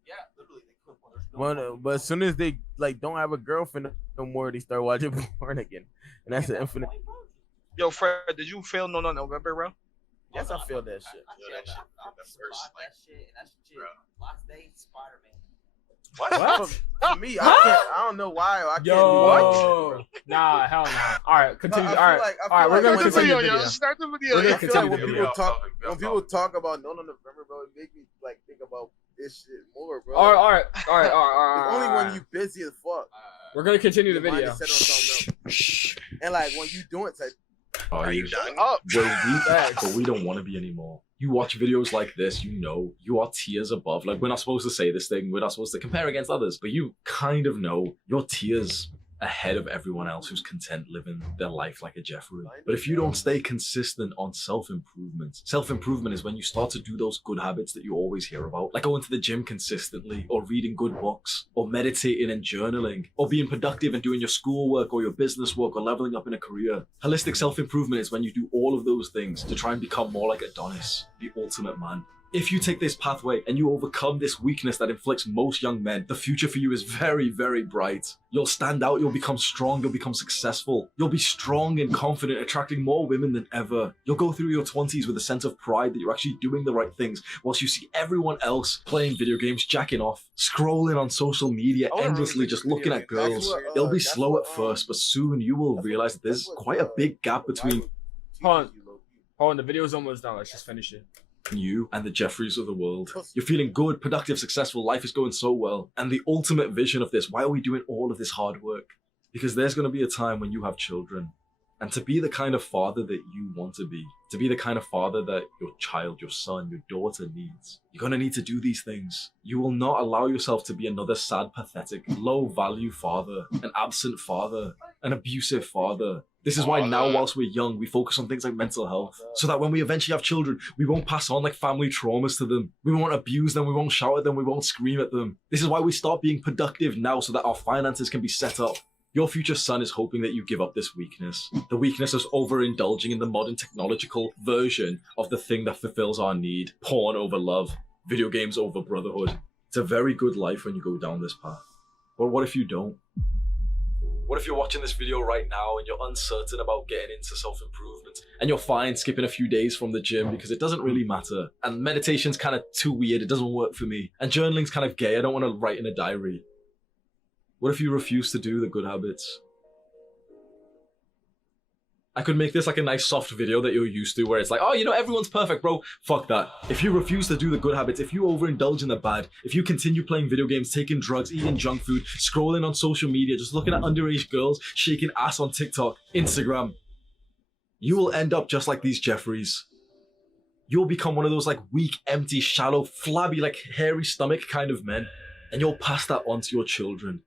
Yeah, literally, they quit porn. There's no But as soon as they like don't have a girlfriend no more, they start watching porn again, and that's the infinite. Yo, Fred, did you fail No November, bro? Yes, I feel that shit. That shit, the first, like, That's shit. bro. Last day, Spider-Man. What? For me, I can't. I don't know why I can't. do Yo, that. nah, hell nah. All right, continue. I all right, feel like- I all right. feel We're like gonna when- continue the Yo, video. start the video. We're gonna I feel like continue when the people video. talk about No November, bro, it make me like think about this shit more, bro. All right. It's only when you busy as fuck. We're gonna continue the Your mind video. is set on something else. And like when you doing type. Are you done? We're weak, but we don't want to be anymore. You watch videos like this, you know, you are tiers above. Like, we're not supposed to say this thing, we're not supposed to compare against others, but you kind of know you're tiers ahead of everyone else who's content living their life like a Jeffrey. But if you don't stay consistent on self-improvement is when you start to do those good habits that you always hear about, like going to the gym consistently, or reading good books, or meditating and journaling, or being productive and doing your schoolwork or your business work, or leveling up in a career. Holistic self-improvement is when you do all of those things to try and become more like Adonis, the ultimate man. If you take this pathway and you overcome this weakness that inflicts most young men, the future for you is very, very bright. You'll stand out, you'll become strong, you'll become successful. You'll be strong and confident, attracting more women than ever. You'll go through your 20s with a sense of pride that you're actually doing the right things, whilst you see everyone else playing video games, jacking off, scrolling on social media endlessly, just looking at girls. It'll be slow at first, but soon you will realize that there's quite a big gap between Hold on, the video's almost done. Let's just finish it. you and the Jeffreys of the world. You're feeling good, productive, successful, life is going so well. And the ultimate vision of this, why are we doing all of this hard work? Because there's going to be a time when you have children. And to be the kind of father that you want to be the kind of father that your child, your son, your daughter needs, you're going to need to do these things. You will not allow yourself to be another sad, pathetic, low-value father, an absent father, an abusive father. This is why now, whilst we're young, we focus on things like mental health, so that when we eventually have children, we won't pass on like family traumas to them. We won't abuse them, we won't shout at them, we won't scream at them. This is why we start being productive now, so that our finances can be set up. Your future son is hoping that you give up this weakness. The weakness of overindulging in the modern technological version of the thing that fulfills our need. Porn over love, video games over brotherhood. It's a very good life when you go down this path. But what if you don't? What if you're watching this video right now and you're uncertain about getting into self-improvement, and you're fine skipping a few days from the gym because it doesn't really matter, and meditation's kind of too weird, it doesn't work for me, and journaling's kind of gay, I don't want to write in a diary? What if you refuse to do the good habits? I could make this like a nice soft video that you're used to, where it's like, oh, you know, everyone's perfect, bro. Fuck that. If you refuse to do the good habits, if you overindulge in the bad, if you continue playing video games, taking drugs, eating junk food, scrolling on social media, just looking at underage girls, shaking ass on TikTok, Instagram, you will end up just like these Jeffreys. You'll become one of those like weak, empty, shallow, flabby, like hairy stomach kind of men, and you'll pass that on to your children.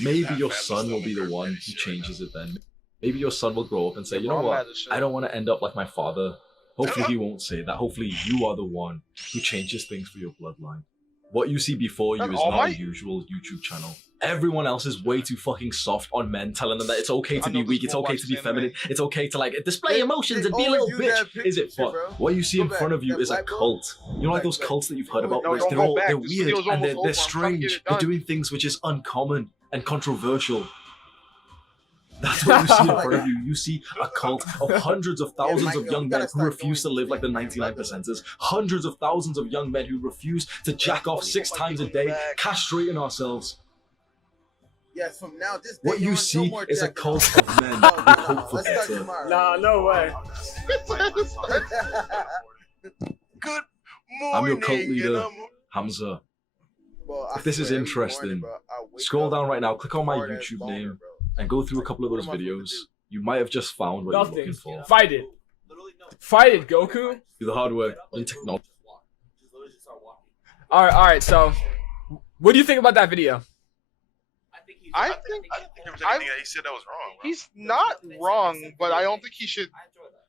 Maybe your son will be the one who changes it then. Maybe your son will grow up and say, you know what, I don't want to end up like my father. Hopefully he won't say that. Hopefully you are the one who changes things for your bloodline. What you see before you That's is all not my- a usual YouTube channel. Everyone else is way too fucking soft on men, telling them that it's okay to I be know weak, this it's boy okay to watches be anime. feminine, it's okay to like display They- emotions they and be a always little use bitch. that Is it picture, fuck? bro. What you see Go in back. front of you That is a black girl? cult. You know, like Like- those like- cults that you've heard about? No, Where don't they're go all back. they're This weird video's and almost they're over. I'm trying to get strange. it They're done. doing things which is uncommon and controversial. That's what you see in front of you. You see a cult of hundreds of thousands of young men who refuse to live like the 99%ers. Hundreds of thousands of young men who refuse to jack off 6 times a day, castrating ourselves. Yes, from now this day What you on, see no more is a jacking cult off. of men No, who no, hope for let's start better. tomorrow. Nah, no way. Good I'm your morning. cult you leader, know? Hamza. Bro, I If this is swear every interesting, morning, bro, I wake Scroll up down right now, click on my hard as YouTube boner, name, bro. and go through a Like, couple of what those am I supposed to videos. do? You might have just found what you're Nothing. looking for. Fight it. Literally, no. Fight it, Goku. Do the hard work on technology. Just walk. Just literally just start walking. All right. So, what do you think about that video? I I think think there was I- anything that he said that was wrong. Bro. he's not wrong, but I don't think he should. I enjoy that.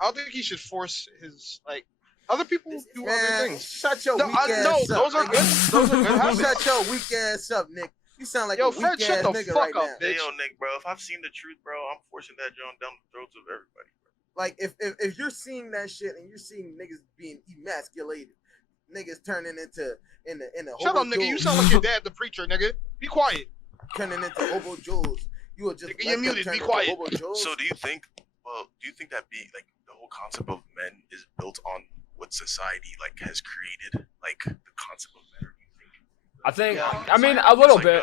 I don't think he should force his like. Other people do other Man, things. shut your No, weak ass no, up. those are nigga. good. Those are good habits. Shut your weak ass up, Nick. You sound like Yo, a weak Fred, shut ass the nigga fuck right up, now. bitch. Hey, yo, Nick, bro, if I've seen the truth, bro, I'm forcing that John down the throats of everybody. Like if you're seeing that shit and you're seeing niggas being emasculated, niggas turning into in the Shut hobo up, nigga. You jewels, sound like your dad, the preacher, nigga. Be quiet. turning into hobo jewels. You will just Nigga, let you're them muted. turn Be into quiet. hobo jewels. So do you think that being like the whole concept of men is built on what society like has created, like the concept of men? Or do you think I think. Yeah. I mean, a little it's bit.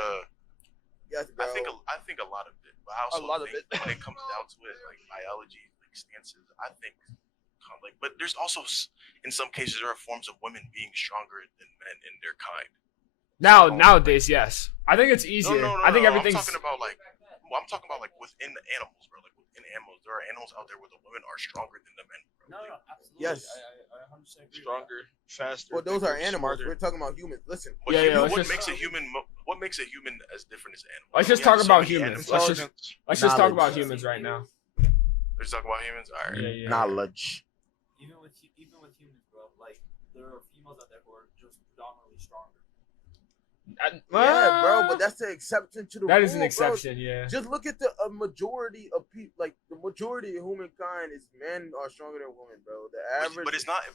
Yes, bro. I think a lot of it, but I also lot of think it. when it comes down to it, like biology, like stances, I think like, but there's also in some cases there are forms of women being stronger than men in their kind. Nowadays, yes. I think it's easier. I think everything's. I'm talking about like, well, I'm talking about like within the animals, bro. Like within animals, there are animals out there where the women are stronger than the men. Bro. No, no, absolutely. Yes. I 100% agree. Stronger, faster. Well, those are bigger, animals. smarter. We're talking about humans. Listen, What, Yeah, human- let's what just- makes a human? What makes a human as different as an animal? Let's We just have talk so about many humans. animals. Let's just talk about Knowledge. humans right now. Let's talk about humans. All right. Yeah. knowledge. Even with humans, bro, like there are females out there who are just predominantly stronger. Yeah, bro, but that's the exception to the That rule, is an bro. exception. Yeah. Just look at the majority of people. Like the majority of humankind is men are stronger than women, bro. The average.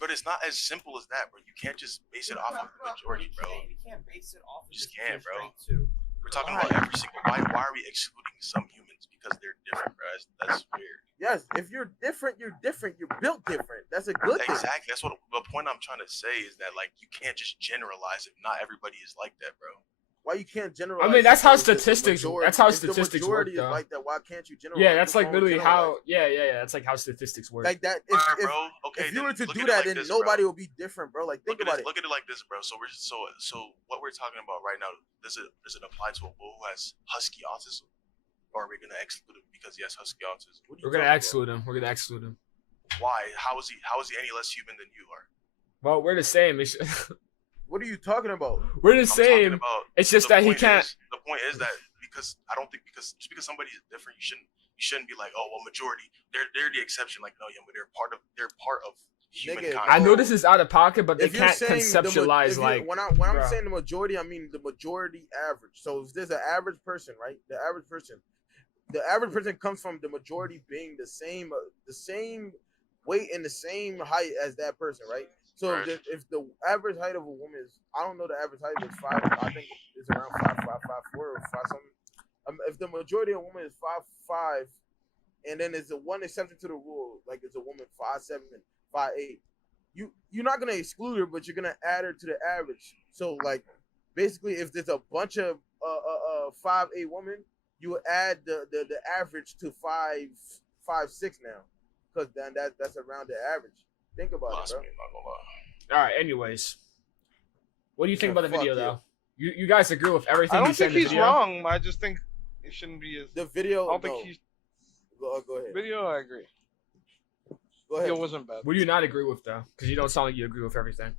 But it's not as simple as that, bro. You can't just base it off of the majority, bro. You can't base it off of You just just can't, pure bro. strength, too. We're talking about every single. Why are we excluding some humans because they're different, bro? That's weird. Yes, if you're different, you're different. You're built different. That's a good thing. Exactly. That's what the point I'm trying to say is that like you can't just generalize it. Not everybody is like that, bro. Why you can't generalize? I mean, that's how if the statistics. majority- That's how if the statistics majority work, is though. like that. Why can't you generalize? Yeah, that's What's like wrong with literally how. generalizing? Yeah. That's like how statistics work. Like that. Alright, If, bro. Okay. if you then were to look do at it that, like then this, bro. nobody will be different, bro. Like think about it. Look at it like this, bro. So what we're talking about right now, does it apply to a bull who has husky autism, or are we gonna exclude him because he has husky autism? What are you We're gonna talking exclude him. We're gonna exclude him. Why? How is he any less human than you are? Well, we're the same. about? What are you talking about? We're the I'm talking same. about. It's just the that he point can't. The point is that because I don't think just because somebody is different, you shouldn't be like, oh well, majority they're the exception. Like no, yeah, but they're part of humankind. I know this is out of pocket, but they If you're can't saying conceptualize if you- like. when I'm bruh. saying the majority, I mean the majority average. So if there's an average person, right? The average person comes from the majority being the same weight and the same height as that person, right? So Right. if the average height of a woman is, I don't know the average height is 5. I think it's around 5'4" or 5 something. If the majority of women is 5'5", and then there's a one exception to the rule, like it's a woman 5'7", 5'8", you're not gonna exclude her, but you're gonna add her to the average. So like basically, if there's a bunch of 5'8" women, you would add the average to 5'6" now, because then that's around the average. Think about it, bro. All right. Anyways, what do you think Yeah, about the fuck video, you. though? You guys agree with everything I he don't said think in the he's video? wrong. I just think it shouldn't be as. The video. I don't no. think he's. Go ahead. Video, I agree. Go ahead. Video wasn't bad. What do you not agree with, though? Because you don't sound like you agree with everything.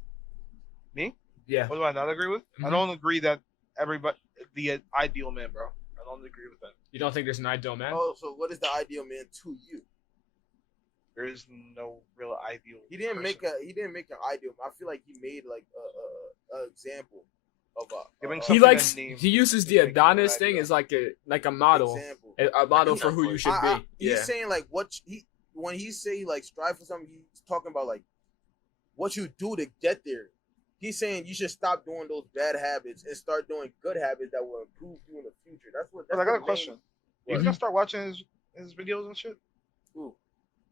Me? Yeah. What do I not agree with? I Mhm. don't agree that everybody the ideal man, bro. I don't agree with that. You don't think there's an ideal man? Oh, so what is the ideal man to you? There is no real ideal. He didn't person. make an ideal. I feel like he made like example of Giving a He something likes. a name He uses the is making Adonis it thing right. as like a model, example. a model for who you should be. He's Yeah. saying like when he say like strive for something, he's talking about like what you do to get there. He's saying you should stop doing those bad habits and start doing good habits that will improve you in the future. That's what. That's I got the a question. You What? gonna start watching his videos and shit? Who?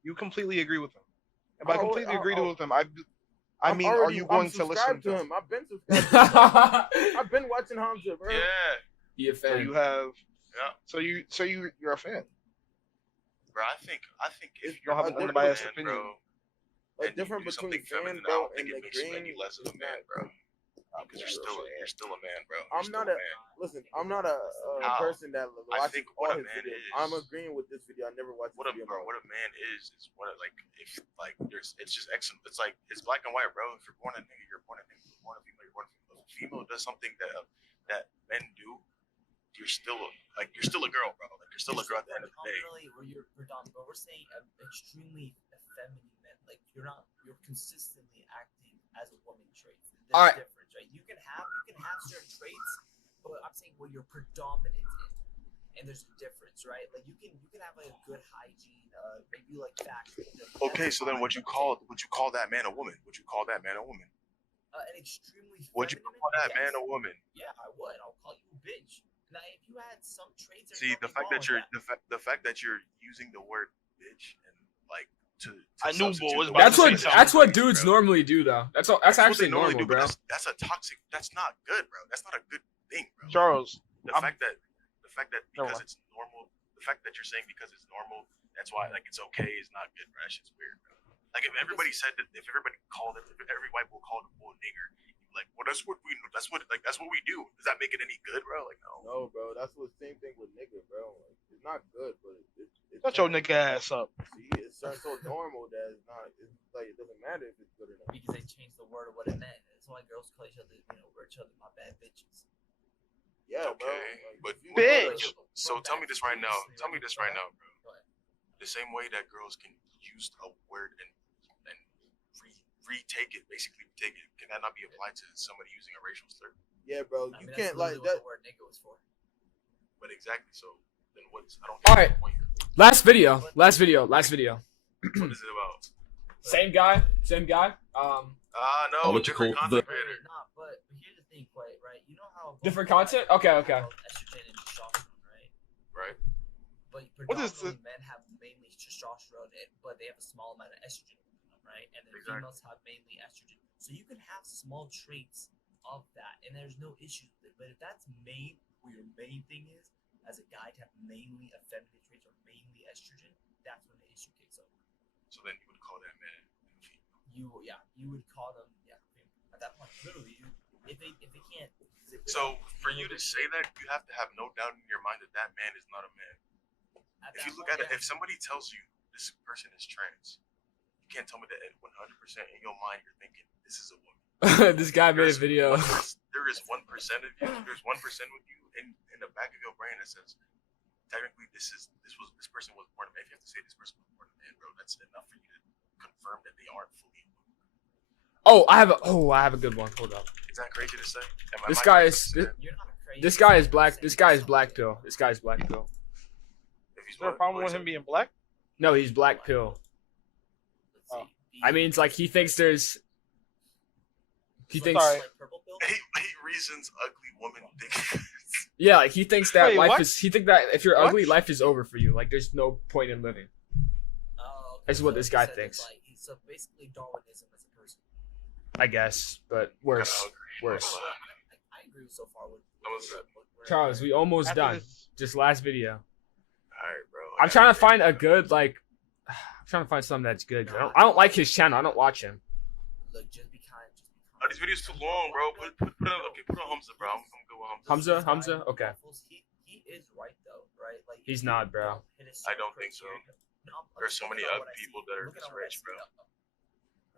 You completely agree with him. And by Oh, completely oh, agree oh. with him, I mean, are you going to listen to to him? I've been subscribed to him. I've been watching Hamza, bro. Yeah. You a So fan? you have. Yeah. So you're a fan. Bro, I think if It's you're don't have born an a man, unbiased opinion. bro, A and you difference do between something feminine, fan, I don't bro, think and it the makes you green any less of a is man, not- bro. Because you're still a man, bro. You're I'm still not a man. listen. I'm not a How? person that I watches think all what a his man videos. is- I'm agreeing with this video. I never watched What this a video. bro, what a man is what like if like there's it's just excellent. It's like it's black and white, bro. If you're born a nigga, you're born a nigga. If you're born a female, you're born a female. If a female does something that men do, you're still a girl, bro. Like you're still a girl at the end of the day. Predominantly, or you're predominant, but we're saying extremely effeminate men. Like you're consistently acting as a woman traits. There's All right. difference, right? You can have certain traits, but I'm saying what you're predominant in. And there's a difference, right? Like you can have like a good hygiene, maybe like fashion. Okay, so then would you call that man a woman? Would you call that man a woman? An extremely Would you feminine call that man, man a woman? Yeah, I would. I'll call you a bitch. Now, if you had some traits, there's See, the nothing fact that wrong you're with the fact that you're using the word bitch and like to I knew substitute Bull was the about word to say That's what something, dudes bro. normally do though. That's That's what actually they normally normal, do, bro. but that's a toxic. That's not good, bro. That's not a good thing, bro. Charles. The I'm- fact that Never because it's normal, the fact that you're saying because it's normal, that's why like it's okay is not good, bro. That shit's weird, bro. Like if everybody said that, if everybody called it, if every white boy called a bull a nigger, you'd be like, well, that's what we do. Does that make it any good, bro? Like no. No, bro. That's the same thing with nigga, bro. Like, it's not good, but it's Shut your nigga ass up. See, it's so normal that it's not. It's like it doesn't matter if it's good or not. because they changed the word of what it meant. That's why girls call each other, we're each other my bad bitches. Yeah, bro. Okay, Like, but if you- Bitch. So tell me this right now. Tell me this right now, bro. Go ahead. The same way that girls can use a word and retake it, basically take it, can that not be applied to somebody using a racial slur? Yeah, bro. I You mean, can't that's like literally that. what the word nigga was for. But exactly, so then what's I don't All get right. the point here. Last video. What is it about? Same guy. No, Political- different content the- creator. Nah, but here's the thing, quite right. You know how Different content? Okay. estrogen and testosterone, right? Right. But What is predominantly men have mainly testosterone, but they have a small amount of estrogen in them, right? And then Exactly. females have mainly estrogen. So you can have small traits of that, and there's no issues with it. But if that's what your main thing is, as a guy to have mainly effeminate traits or mainly estrogen, that's when the issue kicks over. So then you would call that man a female. You would call them, at that point, literally, if they can't. So for you to say that, you have to have no doubt in your mind that that man is not a man. If you look at it, if somebody tells you this person is trans, you can't tell me that 100% in your mind you're thinking this is a woman. This guy made a video. There is 1% of you. There's 1% with you in the back of your brain that says technically this person was born a man. If you have to say this person was born a man, bro, that's enough for you to confirm that they aren't fully a woman. I have a good one. Hold up. Is that crazy to say? This guy is You're not crazy. this guy is black. This guy is black pill. This guy's black pill. If he's Is there a problem with him being black? No, he's black pill. Let's see. I mean, it's like he thinks there's. He So thinks. it's like purple pill? 8 reasons ugly woman think. Yeah, like he thinks that Wait, life what? is. He think that if you're What? ugly, life is over for you. Like there's no point in living. Oh, okay. That's what So this he guy said thinks. it's like- so basically Darwinism as a person. I guess, but worse. Worse. I agree so far with Almost said. Charles, we almost After done. this- Just last video. Alright, bro. I'm trying to find a good like. I'm trying to find something that's good. I don't like his channel. I don't watch him. Look, just be kind. Oh, these videos too long, bro. Put on Hamza, bro. I'm good with Hamza. Hamza? Okay. He is right though, right? Like He's if you not, bro. hit a I certain don't think so. criteria- No, I'm There's so many looking at other what I people see. that are Looking this at what I rich, see, bro.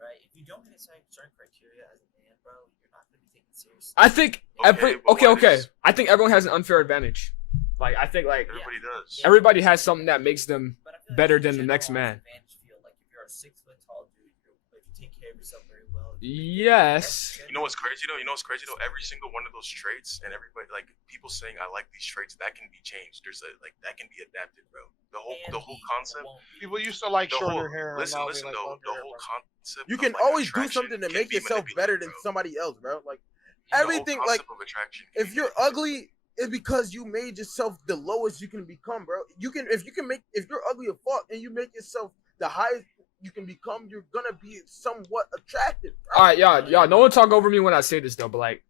Right? If you don't hit a certain criteria as a man, bro, you're not gonna be taken seriously. I think Okay, but why okay. does- I think everyone has an unfair advantage. Like I think like Everybody does. everybody has something that makes them But I feel like better it's a than the next generalized man. advantage field. Like if you're a 6 foot tall dude, if you take care of yourself very well, Yes. You know what's crazy though? Every single one of those traits and everybody like people saying I like these traits that can be changed. There's that can be adapted, bro. The whole concept. People used to like The shorter whole, hair. listen, and now listen they like though. longer The hair, whole bro. concept. You of, can like, always do attraction something to can make be yourself manipulated, better than bro. somebody else, bro. Like The whole everything, like concept of attraction can if be you're manipulated. ugly, it's because you made yourself the lowest you can become, bro. You can if you're ugly as fuck and you make yourself the highest you can become, you're gonna be somewhat attractive, bro. All right, y'all. No one talk over me when I say this though, but like,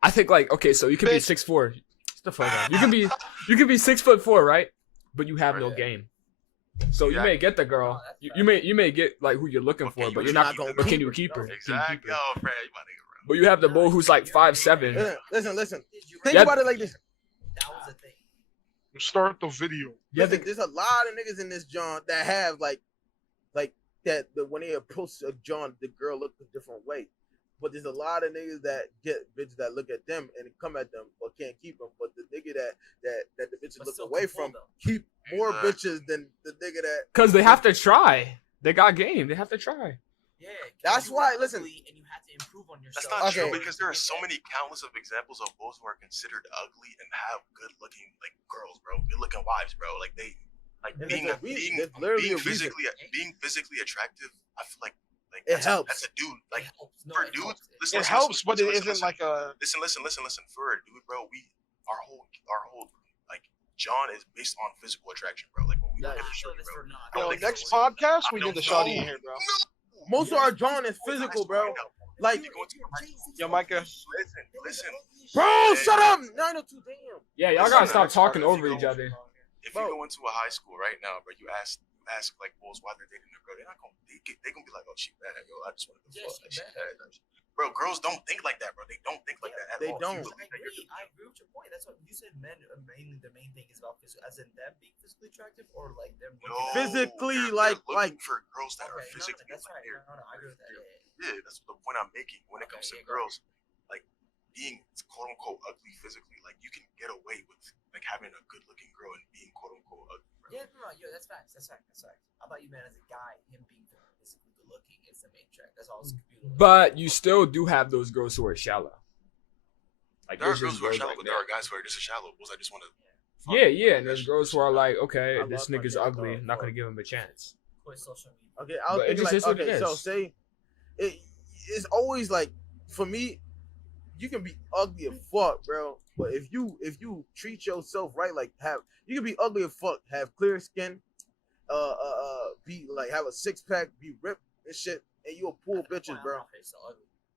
I think like, okay, so you can be Bitch. 6'4". The fuck up. You can be 6'4", right? But you have no game. So you may get the girl. You may get like who you're looking for, but you're not gonna. But can you keep her? Can you Exactly. keep her? Yo, Fred, you my nigga, bro. But you have the bull who's like 5'7". Listen. Think Yeah. about it like this. That was a thing. Start the video. Listen, there's a lot of niggas in this John that have like that. When they approach a John, the girl looks a different way. But there's a lot of niggas that get bitches that look at them and come at them but can't keep them. But the nigga that the bitches look away from keep more bitches than the nigga that. Cause they have to try. They got game. They have to try. Yeah, That's why. Listen, and you had to improve on yourself. That's not true Okay. because there are so many countless of examples of bulls who are considered ugly and have good looking like girls, bro. Good looking wives, bro. Like they like And being there's a reason. There's literally a reason. being physically attractive. I feel like It that's helps. That's a dude. Like It helps. No, for it dudes, helps. listen, It helps, but it listen, isn't like a. listen. For a dude, bro, our whole like John is based on physical attraction, bro. Like when we No, look at I the feel shorty, this bro. for not. I don't Yo, think next it's- podcast we I get the don't shawty in know. here, bro. Most of our John is physical, bro. Like, You go into a high school. Yo, Micah. Listen. bro, shut up. 902, damn. Yeah, y'all gotta stop talking over each other. If you go into a high school right now, bro, you ask like bulls why they're dating a girl, they're not gonna they gonna be like, oh, she bad, yo, I just wanted to Yeah, fuck. she Like, she bad. bad. Bro, girls don't think like that, bro. They don't think like that at They all. don't. You believe that you're I agree with your point. That's what you said. Men are mainly the main thing is about physical, as in them being physically attractive, or like them. No, Physically, they're like- looking for girls that are Okay, physically that's right. like, No, I agree with that. yeah, that's the point I'm making. When it Okay, comes to yeah, go girls, like being quote unquote ugly physically, like you can get away with like having a good looking girl and being quote unquote ugly. Bro. Yeah, no, that's facts. That's facts. I thought you meant as a guy, him being physically good looking is the main track. That's all. But you still do have those girls who are shallow. Like There are there's girls just who are girls shallow, like but there that. are guys who are just as shallow. Bulls, I just want to. Yeah, and there's girls who are like, okay, I this love nigga's my ugly. dog, I'm not gonna fuck. give him a chance. Quit social media. Okay, I was But it thinking just like, is what it okay, so is. say it's always like for me, you can be ugly as fuck, bro. But if you treat yourself right, like you can be ugly as fuck, have clear skin, be like have a 6-pack, be ripped and shit, and you'll pull bitches, bro.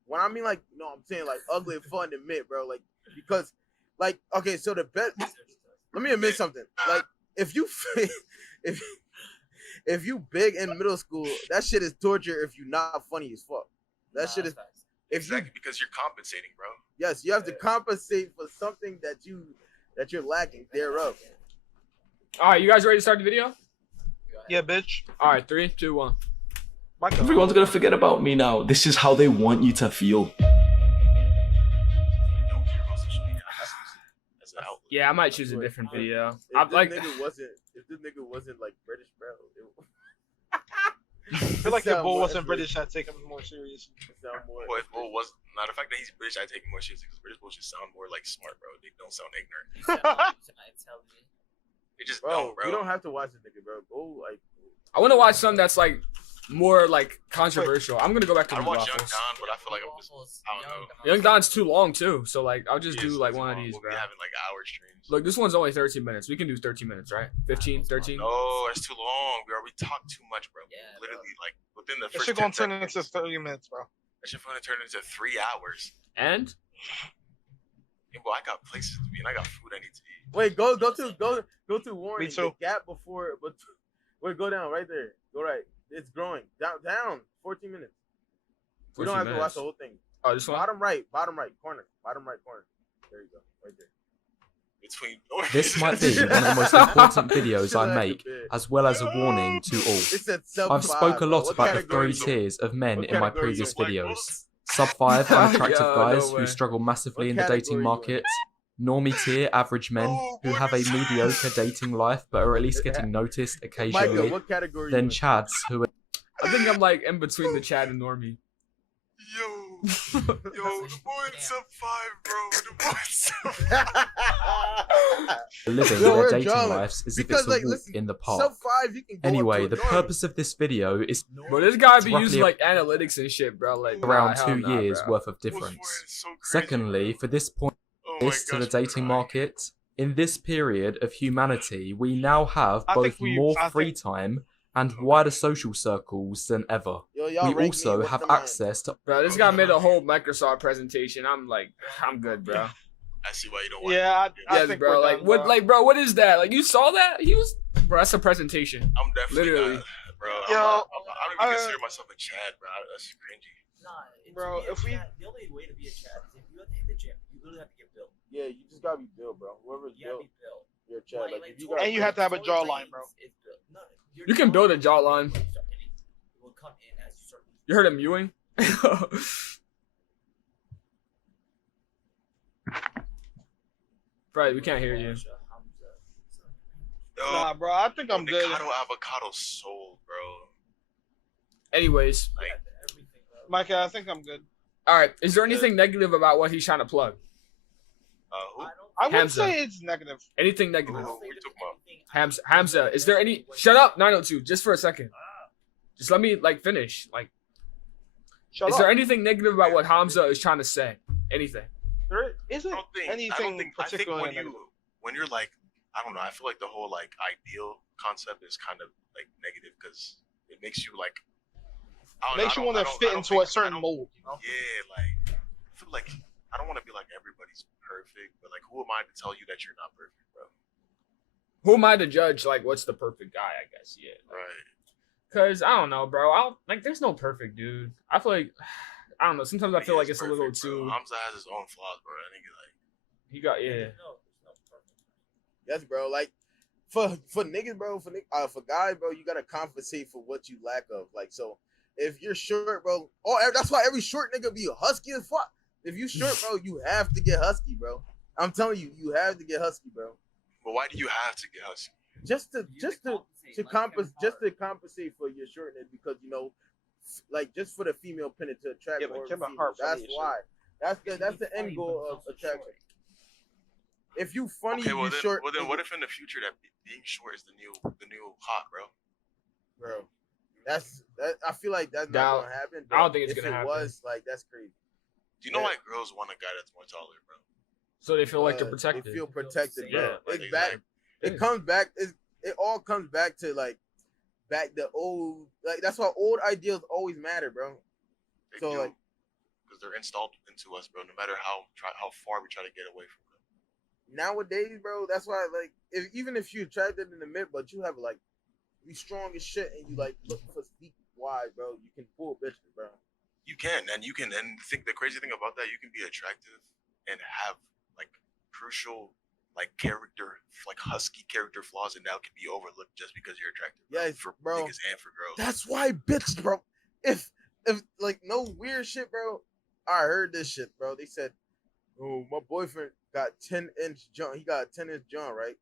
When I mean like, no, I'm saying like ugly and fun to admit, bro. Like because like okay, so the bet. Let me admit something. Like if you if you big in middle school, that shit is torture. If you not funny as fuck, that shit is. If you Exactly because you're compensating, bro. yes, you have to compensate for something that you're lacking thereof. All right, you guys ready to start the video? Yeah, bitch. All right, 3, 2, 1. Micah. Everyone's gonna forget about me now. This is how they want you to feel. Don't care about social media as an outlet. Yeah, I might choose a different video. If I'm this like, nigga wasn't like British, bro, I feel like Sound if Bull more wasn't effort. British, I'd take him more serious. sound more. Well, if Bull was not the fact that he's British, I take him more seriously because British bulls just sound more like smart, bro. They don't sound ignorant. They just Bro, don't, bro. you don't have to watch this nigga, bro. Go like. I want to watch something that's like more like controversial. I'm gonna go back to I the watch Young waffles. Don, but I feel like I'm just, I don't know. Young Don's too long too, so like I'll just He do is like too one of long. these, We'll bro. be having like hour streams. Look, this one's only 13 minutes. We can do 13 minutes, right? 15, 13. No, that's too long, bro. We talk too much, bro. Yeah, Literally, like within the That first shit 10 gonna turn seconds, into 30 minutes, bro. that shit gonna turn into 3 hours. And Yeah, well, I got places to be and I got food I need to eat. Wait, go to warning. Me too. The gap before, but wait, go down right there. Go right. It's growing. Down. 14 minutes. We don't 14 have to watch minutes. the whole thing. Oh, this one. Bottom right corner. Bottom right corner. There you go. Right there. Between This might be one of the most important videos I Shut make, up, bitch. as well as a warning to all. It said sub I've 5, spoke a bro. lot What about the category 3 is it? tiers of men What in my category previous is it? videos. Sub 5 unattractive Yo, no guys way. who struggle massively What in the category dating you in? market. Normie tier average men who have a mediocre dating life but are at least getting noticed Micah, occasionally. what category? Then you in? Chads who are I think I'm like in between the Chad and Normie. Yo, the boy in sub 5, bro. The boy in sub 5. living Yo, their we're dating drawing. lives as if Because, it's a like, walk listen, in the Sub park. 5, you can go Anyway, up to the a joint. purpose of this video is Bro, this guy be Roughly using like analytics and shit, bro. Like around hell 2 nah, years bro. worth of difference. Secondly, for this point Oh my to the gosh, I'm dating crying. market, in this period of humanity, we now have I think both more I free think- time and wider social circles than ever. Yo, y'all We rank me, also what's have the man? access to Bro, this guy made a whole Microsoft presentation. I'm like, I'm good, bro. I see why you don't want Yeah, I Yes, think bro. we're Like, done, what? bro. Like, bro, what is that? Like, you saw that? He was, bro. That's a presentation. I'm definitely Literally. not, bro. Yo, I don't even consider myself a Chad, bro. That's cringy. Nah, Bro, if we- the only way to be a Chad is if you have to hit the gym, you literally have to get built. Yeah, you just gotta be built, bro. Whoever's You gotta built, be built. you're a Chad. Like, if you Tory got And you have to have a Lanez jawline, bro. is built. No, your You can build a jawline. It will come in as you start. You heard him mewing? Bro, we can't hear you. Yo, Nah, bro, I think I'm good. Avocado soul, bro. Anyways, Like, Micah, I think I'm good. all right. Is there anything negative about what he's trying to plug? who? I wouldn't Hamza. say it's negative. Anything Who negative? we talking about? Hamza, is there any? Shut up, 902. Just for a second. Just let me like finish. Like, Shut is up. there anything negative about what Hamza is trying to say? Anything? There isn't I don't think anything I think particularly when negative. when you're like, I don't know, I feel like the whole like ideal concept is kind of like negative because it makes you like Makes you want to fit into a certain mold, you know? Yeah, like I feel like I don't want to be like everybody's perfect, but like who am I to tell you that you're not perfect, bro? Who am I to judge? Like, what's the perfect guy? I guess. Yeah. Right. Cause I don't know, bro. Like, there's no perfect dude. I feel like I don't know. Sometimes I feel like He is it's a little perfect, bro. too. Hamza has his own flaws, bro. I think like He got yeah. yes, bro. Like, for niggas, bro, for guys, bro, you gotta compensate for what you lack of. Like, so if you're short, bro, that's why every short nigga be husky as fuck. If you short, bro, you have to get husky, bro. I'm telling you, you have to get husky, bro. but why do you have to get husky? Just to compensate for your shortness, because you know, like just for the female pennant to attract Yeah, but more Kevin females. Hart That's funny as why. That's the end goal of attraction. If you funny, Okay, well you then, short. well then, what if in the future that being short is the new hot, bro? bro? That. I feel like that's Now, not gonna happen. I don't think it's if gonna it happen. was, like, that's crazy. Do you know Yeah. why girls want a guy that's more taller, bro? So they feel like they're They protected. feel protected, bro. Yeah, It's like, back. It comes back. It all comes back to back the old. Like, that's why old ideals always matter, bro. They So, do, like, because they're installed into us, bro. No matter how far we try to get away from them. nowadays, bro, that's why, like, even if you attracted in the mid, but you have like, you strong as shit, and you like looking for sneak wise, bro, you can pull bitches, bro. You can, and think the crazy thing about that, you can be attractive and have like crucial like character, like husky character flaws, and now can be overlooked just because you're attractive. Bro, Yes, for bro. niggas and for girls. That's why, bitch, bro. If like no weird shit, bro. I heard this shit, bro. They said, oh, my boyfriend got 10-inch John. He got a 10-inch John, right?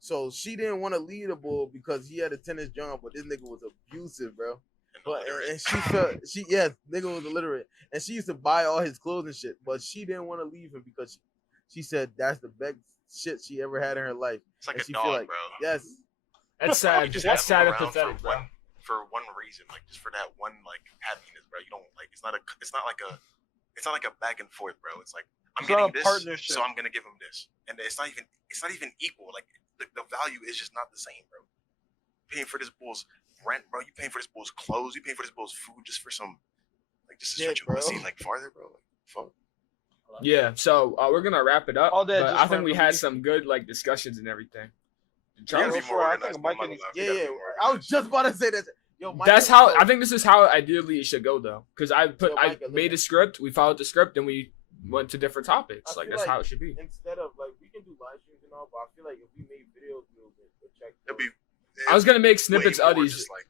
So she didn't want to lead a bull because he had a 10-inch John, but this nigga was abusive, bro. And she felt nigga was illiterate, and she used to buy all his clothes and shit, but she didn't want to leave him because she said that's the best shit she ever had in her life. It's like And a she dog, feel like, bro. Yes, That's You sad. just That's have them sad and around pathetic, bro. for one reason, like just for that one like happiness, bro. You don't like it's not like a back and forth, bro. It's like I'm It's not getting a this, partnership. so I'm gonna give him this, and it's not even equal. Like the value is just not the same, bro. Paying for this bull's rent, bro. You paying for this bull's clothes. You paying for this bull's food just for some, like just to stretch Shit, your bro. pussy like farther, bro. Like fuck. Yeah. So we're gonna wrap it up. All that But just I think for we had me. some good like discussions and everything. We Charles, gotta be more I organized, think bro. Mike I'm needs- not yeah, gonna lie. We yeah. gotta be more I was organized. just about to say that. Yo, Mike, that's how I think this is how ideally it should go though. Because I Micah, made a listen. script, we followed the script, and we went to different topics. I Like feel that's like how it should be. Instead of like, we can do live streams and all, but I feel like if we made videos, we'll check. It'd be. I was gonna make way snippets of more these. just like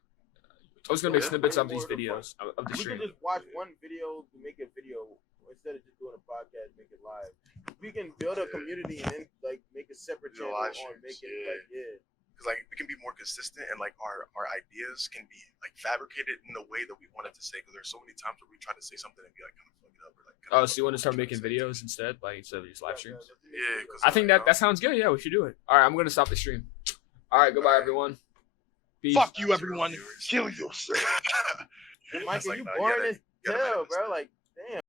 I was gonna make Yeah. snippets Way of these more than videos of the We can stream. just watch one video to make a video instead of just doing a podcast, make it live. We can build a community and then like make a separate Do channel live on streams, making yeah. like because like we can be more consistent and like our ideas can be like fabricated in the way that we want it to say. Because there's so many times where we try to say something and be like kind of fuck it up or like. Oh, so you want to start making videos instead, like instead of these live streams? Yeah, I think that sounds good. Yeah, we should do it. All right, I'm gonna stop the stream. All right, goodbye, everyone. Peace. Fuck you, everyone. Kill yourself. Mike, It's like, you no, boring yeah, as you gotta hell, manifest bro. it. Like